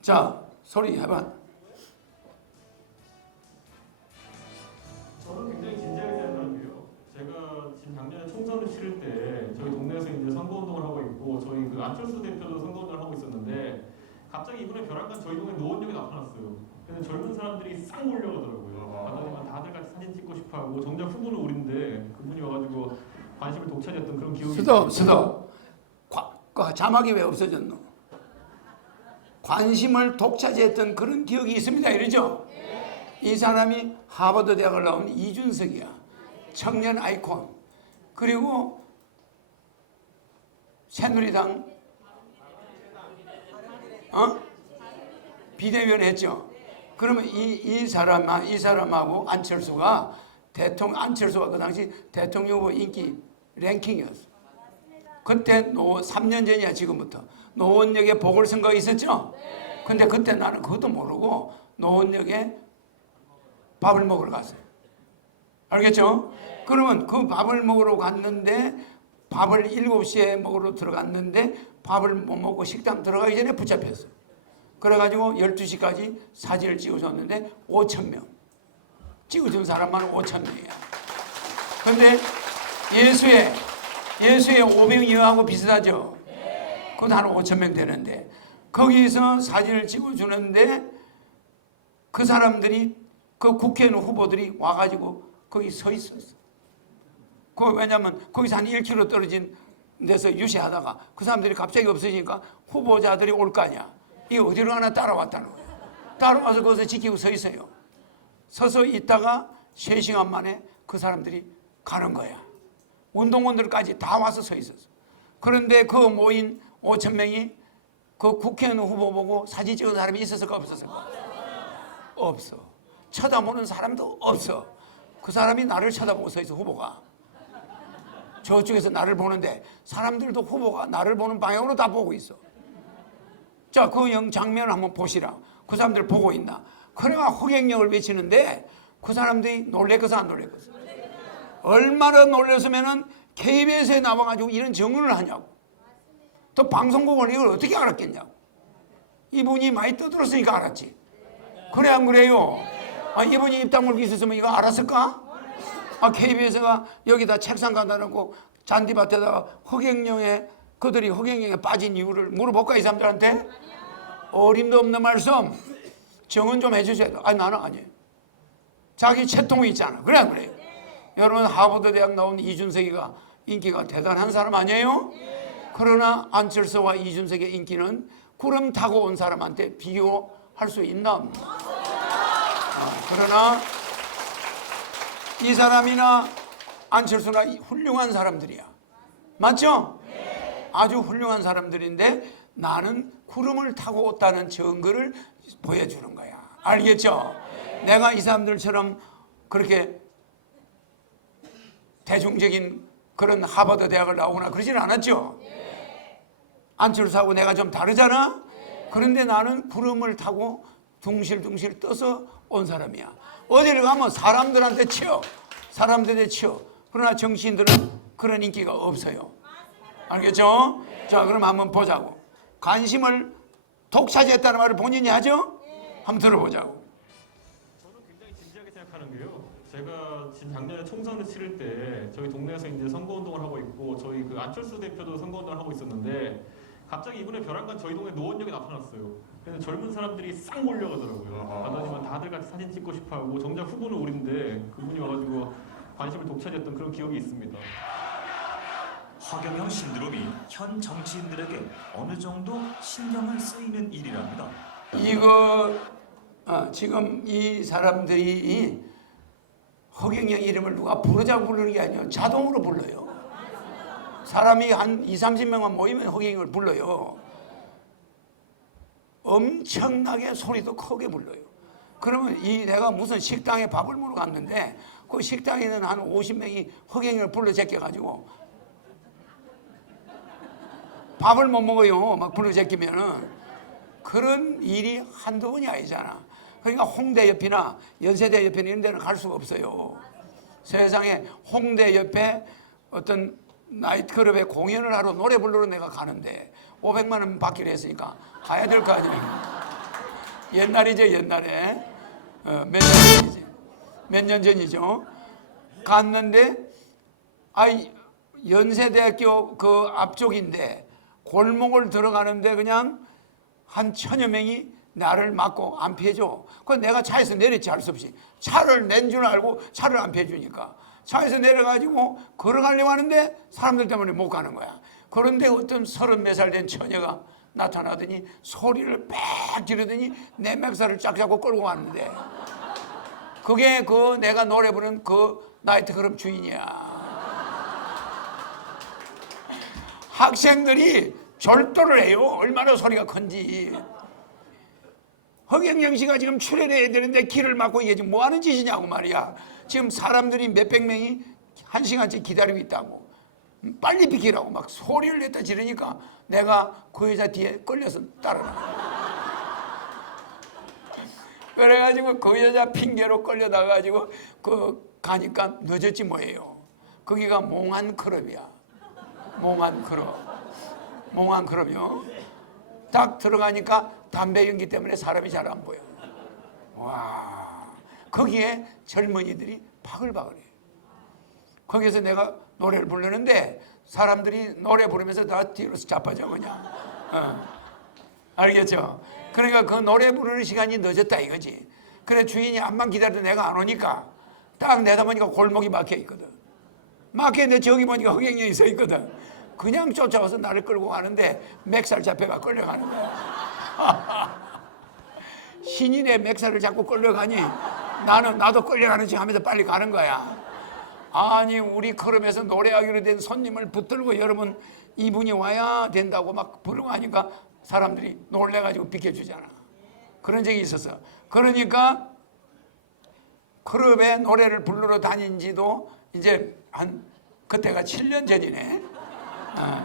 자, 소리 해봐. 저는 굉장히 진지하게 생각하는데요. 제가 지금 작년에 총선을 치를 때 저희 동네에서 이제 선거운동을 하고 있고 저희 그 안철수 대표도 선거운동을 하고 있었는데 갑자기 이번에 벼랑간 저희 동네 노원역에 나타났어요. 근데 젊은 사람들이 싹 몰려오더라고요. 가다니면 다들 같이 사진 찍고 싶어하고 정작 후보는 우린데 그분이 와가지고 관심을 독차지했던 그런 기억이 스톱. 그 자막이 왜 없어졌노? 관심을 독차지했던 그런 기억이 있습니다. 이러죠? 이 사람이 하버드 대학을 나온 이준석이야. 청년 아이콘. 그리고 새누리당 비대위원 했죠. 그러면 이 사람하고 안철수가 안철수가 그 당시 대통령 후보 인기 랭킹이었어. 그때 3년 전이야. 지금부터 노원역에 보궐선거가 있었죠. 근데 그때 나는 그것도 모르고 노원역에 밥을 먹으러 갔어요. 알겠죠? 그러면 그 밥을 먹으러 갔는데 밥을 7시에 먹으러 들어갔는데 밥을 못 먹고 식당 들어가기 전에 붙잡혔어. 그래가지고 12시까지 사진을 찍어줬는데 5,000명. 찍어준 사람만 5,000명이야. 근데 예수의 500명하고 비슷하죠? 그것도 한 5,000명 되는데 거기서 사진을 찍어주는데 그 사람들이 그 국회의원 후보들이 와가지고 거기 서 있었어. 왜냐면 거기서 한 1km 떨어진 데서 유세하다가 그 사람들이 갑자기 없어지니까 후보자들이 올 거 아니야. 이게 어디로 하나 따라왔다는 거야. 따라와서 거기서 지키고 서 있어요. 서서 있다가 3시간 만에 그 사람들이 가는 거야. 운동원들까지 다 와서 서 있었어. 그런데 그 모인 5,000명이 그 국회의원 후보 보고 사진 찍은 사람이 있었을까 없었을까? 없어. 쳐다보는 사람도 없어. 그 사람이 나를 쳐다보고 서 있어. 후보가 저쪽에서 나를 보는데 사람들도 후보가 나를 보는 방향으로 다 보고 있어. 자, 그 장면을 한번 보시라. 그 사람들 보고 있나? 그래가 허경영을 외치는데 그 사람들이 놀랬겠어 안 놀랬겠어? 얼마나 놀랐으면은 KBS에 나와가지고 이런 증언을 하냐고. 또 방송국을 이걸 어떻게 알았겠냐고. 이분이 많이 떠들었으니까 알았지. 그래 안 그래요? 이분이 입당 물고 있었으면 이거 알았을까? KBS가 여기다 책상 갖다 놓고 잔디밭에다가 그들이 허경영에 빠진 이유를 물어볼까 이 사람들한테? 어림도 없는 말씀 정은 좀 해주셔야 돼. 나는 아니에요. 자기 채통이 있잖아. 그래 안 그래요? 여러분 하버드 대학 나온 이준석이가 인기가 대단한 사람 아니에요? 그러나 안철수와 이준석의 인기는 구름 타고 온 사람한테 비교할 수 있나? 그러나 이 사람이나 안철수나 훌륭한 사람들이야. 맞죠? 아주 훌륭한 사람들인데 나는 구름을 타고 왔다는 증거를 보여주는 거야. 알겠죠? 내가 이 사람들처럼 그렇게 대중적인 그런 하버드 대학을 나오거나 그러지는 않았죠? 안철수하고 내가 좀 다르잖아? 그런데 나는 구름을 타고 둥실둥실 떠서 온 사람이야. 어디를 가면 사람들한테 치여. 그러나 정치인들은 그런 인기가 없어요. 알겠죠? 자, 그럼 한번 보자고. 관심을 독차지했다는 말을 본인이 하죠? 한번 들어보자고. 저는 굉장히 진지하게 생각하는 게요. 제가 지금 작년에 총선을 치를 때 저희 동네에서 이제 선거운동을 하고 있고 저희 그 안철수 대표도 선거운동을 하고 있었는데 갑자기 이분의 벼랑간 저희 동네 노원역에 나타났어요. 그래서 젊은 사람들이 싹 몰려가더라고요. 만나지만 다들 같이 사진 찍고 싶어하고 정작 후보는 우린데 그분이 와가지고 관심을 독차지했던 그런 기억이 있습니다. 허경영 신드롬이 현 정치인들에게 어느 정도 신경을 쓰이는 일이랍니다. 이거 지금 이 사람들이 이 허경영 이름을 누가 부르자고 부르는 게 아니에요. 자동으로 불러요. 사람이 한 20-30명만 모이면 허경영을 불러요. 엄청나게 소리도 크게 불러요. 그러면 내가 무슨 식당에 밥을 먹으러 갔는데 그 식당에는 한 50명이 허경영을 불러 제껴가지고 밥을 못 먹어요. 막 불러 제끼면은 그런 일이 한두 번이 아니잖아. 그러니까 홍대 옆이나 연세대 옆이나 이런 데는 갈 수가 없어요. 세상에 홍대 옆에 어떤 나이트클럽에 공연을 하러 노래 부르러 내가 가는데 500만 원 받기로 했으니까 가야 될 거 아니에요. 옛날이죠, 옛날에. 몇 년 전이지. 몇 년 전이죠. 갔는데 연세대학교 그 앞쪽인데 골목을 들어가는데 그냥 한 1000여 명이 나를 막고 안 피해줘. 그래서 내가 차에서 내렸지, 할 수 없이. 차를 낸 줄 알고 차를 안 피해주니까. 차에서 내려가지고 걸어가려고 하는데 사람들 때문에 못 가는 거야. 그런데 어떤 30몇 살 된 처녀가 나타나더니 소리를 빽 지르더니 내 맥살을 쫙 잡고 끌고 갔는데 그게 그 내가 노래 부르는 그 나이트클럽 주인이야. 학생들이 절도를 해요. 얼마나 소리가 큰지. 허경영 씨가 지금 출연해야 되는데 길을 막고 이게 지금 뭐 하는 짓이냐고 말이야. 지금 사람들이 몇백 명이 1시간째 기다리고 있다고. 빨리 비키라고 막 소리를 냈다 지르니까 내가 그 여자 뒤에 끌려서 따라나. 그래가지고 그 여자 핑계로 끌려다가지고 가니까 늦었지 뭐예요. 거기가 몽환 클럽이야. 몽환 클럽이요. 딱 들어가니까 담배 연기 때문에 사람이 잘 안 보여. 와, 거기에 젊은이들이 바글바글해. 거기에서 내가 노래를 부르는데 사람들이 노래 부르면서 다 뒤로 자빠져 그냥. 알겠죠? 그러니까 그 노래 부르는 시간이 늦었다 이거지. 그래 주인이 암만 기다려도 내가 안 오니까 딱 내다보니까 골목이 막혀 있거든. 막혀 있는데 저기 보니까 허경영이 서 있거든. 그냥 쫓아와서 나를 끌고 가는데 맥살 잡혀가 끌려가는 거야. 신인의 맥살을 잡고 끌려가니 나도 끌려가는 척 하면서 빨리 가는 거야. 아니 우리 클럽에서 노래하기로 된 손님을 붙들고 여러분 이분이 와야 된다고 막 부르고 하니까 사람들이 놀래가지고 비켜주잖아. 그런 적이 있었어. 그러니까 클럽에 노래를 부르러 다닌 지도 이제 그때가 7년 전이네.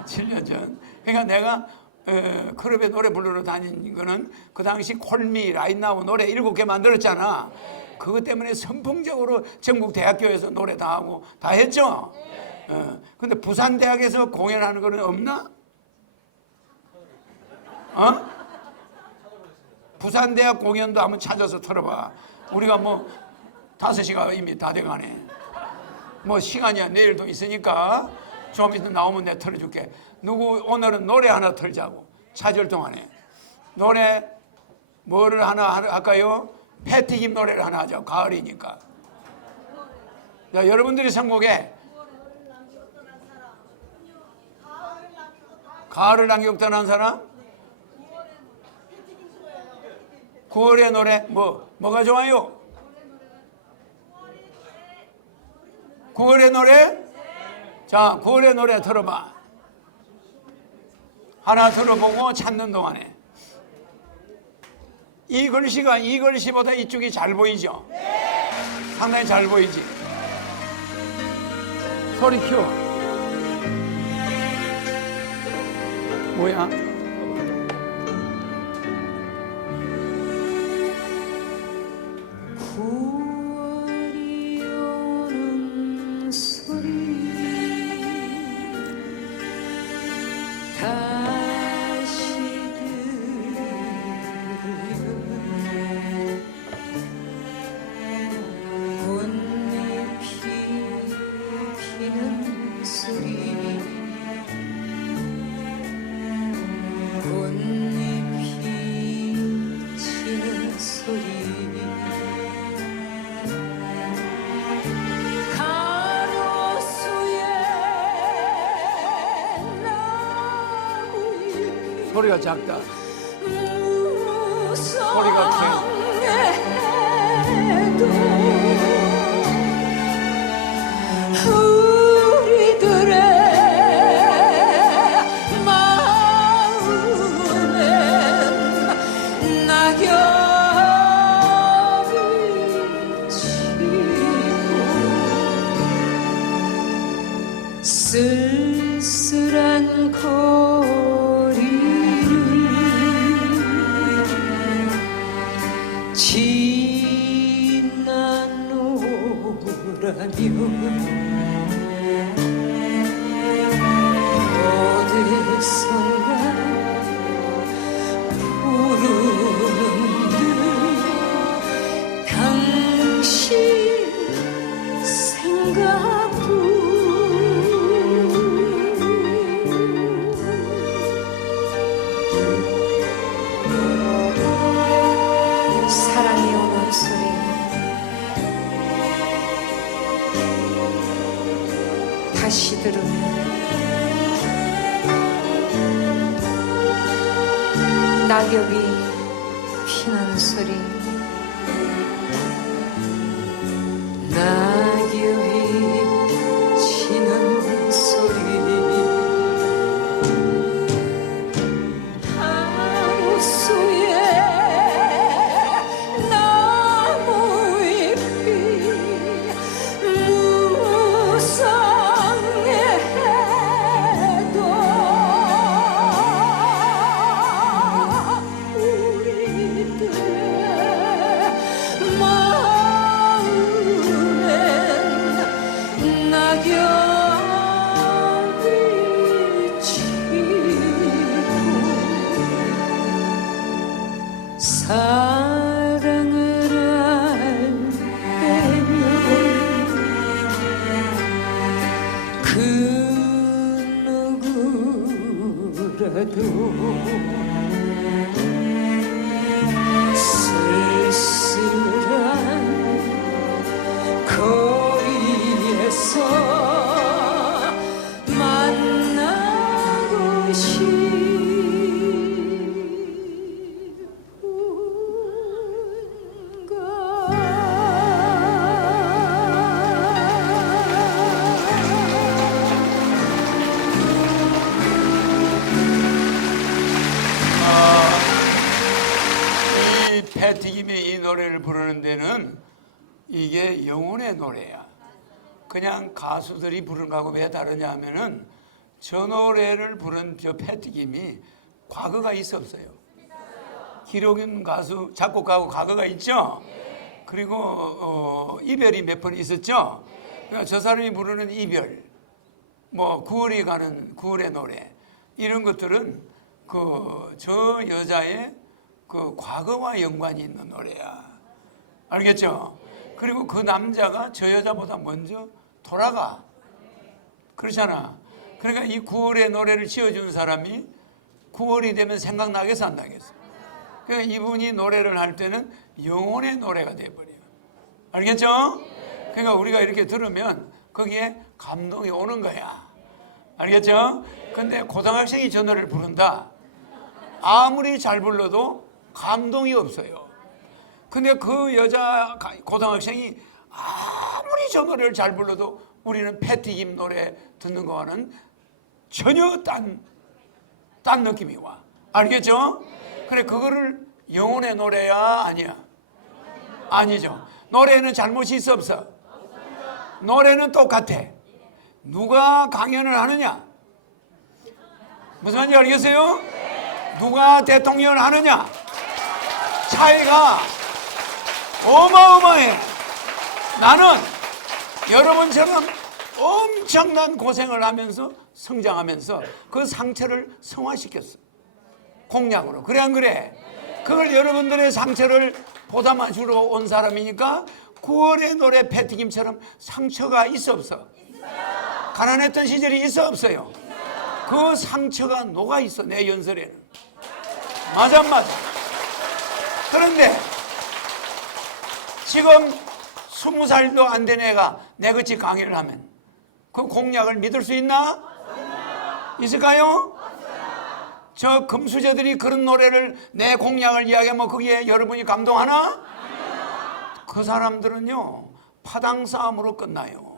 7년 전. 그러니까 내가 클럽에 노래 부르러 다닌 거는 그 당시 콜미, 라인나우 노래 7개 만들었잖아. 그것 때문에 선풍적으로 전국 대학교에서 노래 다 하고 다 했죠. 근데 부산대학에서 공연하는 거는 없나? 부산대학 공연도 한번 찾아서 틀어봐. 우리가 뭐 5시가 이미 다 돼가네. 뭐 시간이야 내일도 있으니까 좀 이따 나오면 내가 틀어줄게. 오늘은 노래 하나 틀자고. 차절 동안에 노래 뭐를 하나 할까요? 패티김 노래를 하나 하자. 가을이니까. 자, 여러분들이 선곡에 가을을 남기고 떠난 사람? 9월의 노래 뭐가 좋아요? 9월의 노래? 자, 9월의 노래 들어봐. 하나 들어보고 찾는 동안에 이 글씨가 이 글씨보다 이쪽이 잘 보이죠? 상당히 잘 보이지? 소리 키워. 뭐야? 소리가 작다. 소리가 우리들의 마음엔 낙엽이 지고 쓸쓸한 거리를 지나노라면 어디선가 부르는 듯 당신 생각도 사랑이 오는 소리 다시 들으면 낙엽이 피는 소리 낙엽이 지는 소리 하우스에 나무잎이 무성해도 우리들의 마음엔 낙엽이 지고 사랑을 할 때면 그 누구라도 쓸쓸한 거리에서 만나고 이 패티김이 이 노래를 부르는 데는 이게 영혼의 노래야. 그냥 가수들이 부르는 거하고 왜 다르냐 하면은 저 노래를 부른 저 패티김이 과거가 있어 없어요? 기록인 가수 작곡가하고 과거가 있죠. 그리고 이별이 몇 번 있었죠. 그러니까 저 사람이 부르는 이별, 뭐 9월이 가는 9월의 노래 이런 것들은 그 저 여자의 그 과거와 연관이 있는 노래야. 알겠죠? 그리고 그 남자가 저 여자보다 먼저 돌아가. 그렇잖아. 그러니까 이 9월의 노래를 지어준 사람이 9월이 되면 생각나겠어 안 나겠어? 그러니까 이분이 노래를 할 때는 영혼의 노래가 돼버려. 알겠죠? 그러니까 우리가 이렇게 들으면 거기에 감동이 오는 거야. 알겠죠? 근데 고등학생이 저 노래를 부른다. 아무리 잘 불러도 감동이 없어요. 근데 그 여자 고등학생이 아무리 저 노래를 잘 불러도 우리는 패티김 노래 듣는 거와는 전혀 딴 느낌이 와. 알겠죠? 그래, 그거를 영혼의 노래야 아니야? 아니죠. 노래는 잘못이 있어 없어? 노래는 똑같아. 누가 강연을 하느냐? 무슨 말인지 알겠어요? 누가 대통령을 하느냐? 차이가 어마어마해. 나는 여러분처럼 엄청난 고생을 하면서 성장하면서 그 상처를 성화시켰어. 공약으로. 그래 안 그래? 그걸 여러분들의 상처를 보담아 주러 온 사람이니까 9월의 노래 패티김처럼 상처가 있어 없어? 가난했던 시절이 있어 없어요? 그 상처가 녹아 있어 내 연설에는. 맞아 안 맞아? 그런데 지금 20살도 안 된 애가 내같이 강의를 하면 그 공약을 믿을 수 있나? 있을까요? 저 금수저들이 그런 노래를 내 공약을 이야기하면 거기에 여러분이 감동하나? 그 사람들은요 파당 싸움으로 끝나요.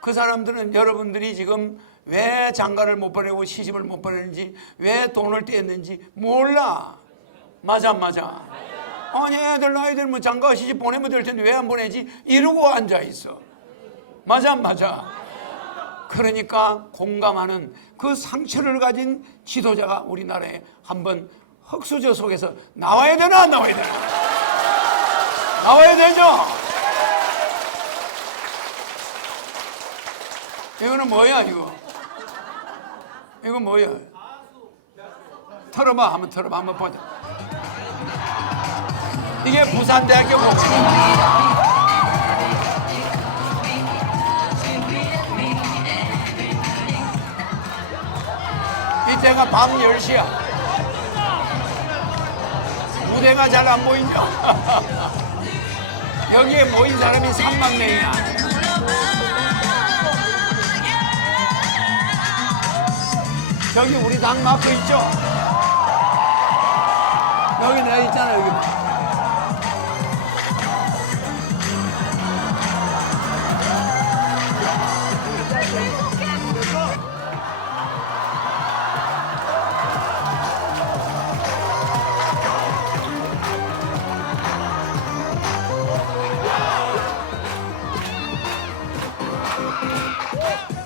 그 사람들은 여러분들이 지금 왜 장가를 못 보내고 시집을 못 보내는지, 왜 돈을 떼었는지 몰라. 맞아 안 맞아? 아니 애들 아이들 뭐 장가 시집 보내면 될 텐데 왜 안 보내지? 이러고 앉아 있어. 맞아 안 맞아? 그러니까 공감하는 그 상처를 가진 지도자가 우리나라에 한번 흙수저 속에서 나와야 되나 안 나와야 되나? 나와야 되죠? 이거는 뭐야 이거? 이거 뭐야? 털어봐 한번 털어봐 한번 보자. 이게 부산대학교 목소리입니다. 이때가 밤 10시야. 무대가 잘 안 보이죠? 여기에 모인 사람이 3만 명이야. 저기 우리 당 마크 있죠? 여기 내가 있잖아 여기.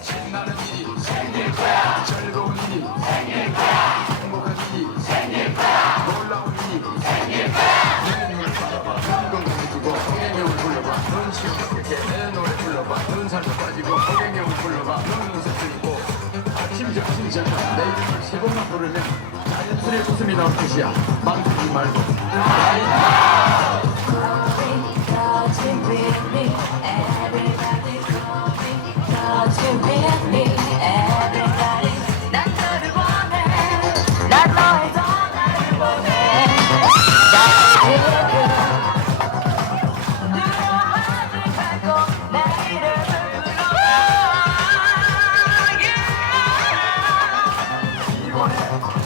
신나는 일이 생길 거야. 즐거운 일이 생길 거야. 행복한 일이 생길 거야. 놀라운 일이 생길 거야. 내 눈을 바라봐. 눈 건강해지고 허경영을 불러봐. 눈 시원하게 내 노래 불러봐. 눈 살도 빠지고 허경영을 불러봐. 눈 웃을 수 있고 아침 점심 저녁 내 이름을 세 번만 부르면 자연스레 웃음이 나올 것이야. 망치지 말고.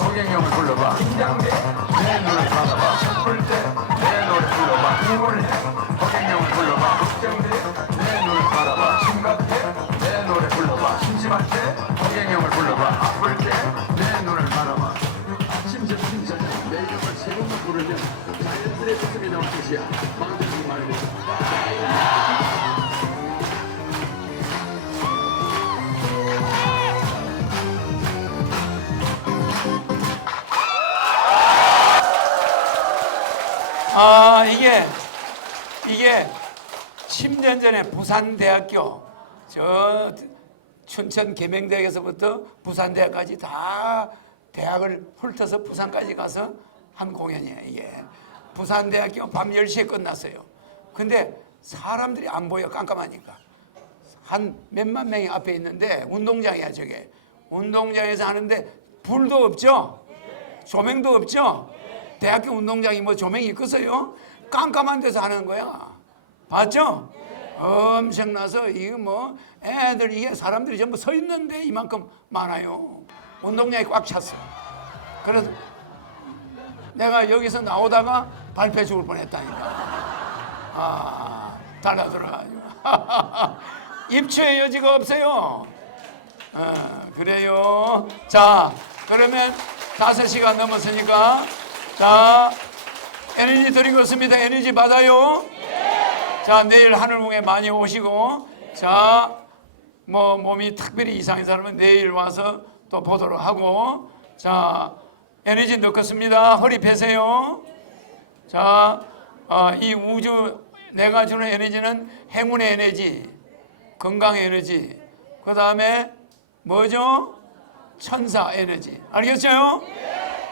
허경영을 불러봐. 긴장돼 내 노래 불러봐. 슬플 때내 노래 불러봐. 우울해 허경영을 불러봐. 걱정돼 내 노래 바라봐. 심각해 내 노래 불러봐. 심심할 때 허경영을 불러봐. 아플 때 내 노래를 바라봐. 아침 점심 저녁 내 이름을 세 번만 부르면 자연스레 웃음이 나올 것이야. 망치지 말고. 아 이게 10년 전에 부산대학교 저 춘천 계명대학에서부터 부산대학까지 다 대학을 훑어서 부산까지 가서 한 공연이에요. 이게 부산대학교 밤 10시에 끝났어요. 근데 사람들이 안 보여 깜깜하니까 한 몇만 명이 앞에 있는데 운동장이야 저게. 운동장에서 하는데 불도 없죠? 조명도 없죠? 대학교 운동장이 뭐 조명이 있겠어요? 깜깜한 데서 하는 거야. 봤죠? 엄청나서 이거 뭐 애들 이게 사람들이 전부 서 있는데 이만큼 많아요. 운동장이 꽉 찼어. 그래서 내가 여기서 나오다가 발표 죽을 뻔했다니까. 아 달라들어가지고 입추의 여지가 없어요. 그래요. 자 그러면 5시간 넘었으니까 자 에너지 드리고 있습니다. 에너지 받아요. 자 내일 하늘궁에 많이 오시고 자 뭐 몸이 특별히 이상한 사람은 내일 와서 또 보도록 하고 자 에너지 넣겠습니다. 허리 펴세요. 자 이 우주 내가 주는 에너지는 행운의 에너지, 건강의 에너지, 그 다음에 뭐죠? 천사 에너지. 알겠어요?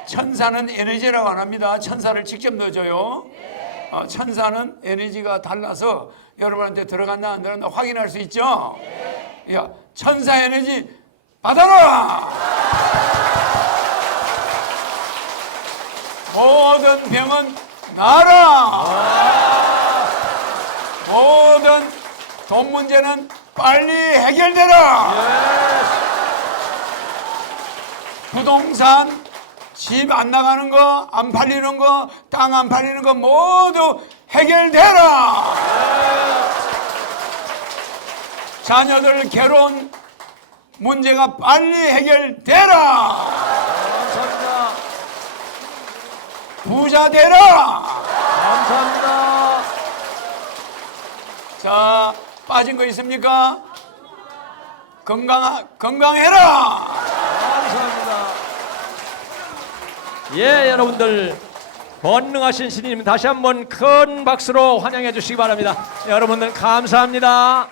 천사는 에너지라고 안 합니다. 천사를 직접 넣어줘요. 천사는 에너지가 달라서 여러분한테 들어갔나 안 들어갔나 확인할 수 있죠? 야, 천사 에너지 받아라! 모든 병은 나아라! 모든 돈 문제는 빨리 해결되라! 부동산 집 안 나가는 거, 안 팔리는 거, 땅 안 팔리는 거 모두 해결되라. 자녀들 결혼 문제가 빨리 해결되라. 감사합니다. 부자 되라. 감사합니다. 자, 빠진 거 있습니까? 건강해라. 감사합니다. 예, 여러분들 권능하신 신님 다시 한번 큰 박수로 환영해 주시기 바랍니다. 여러분들 감사합니다.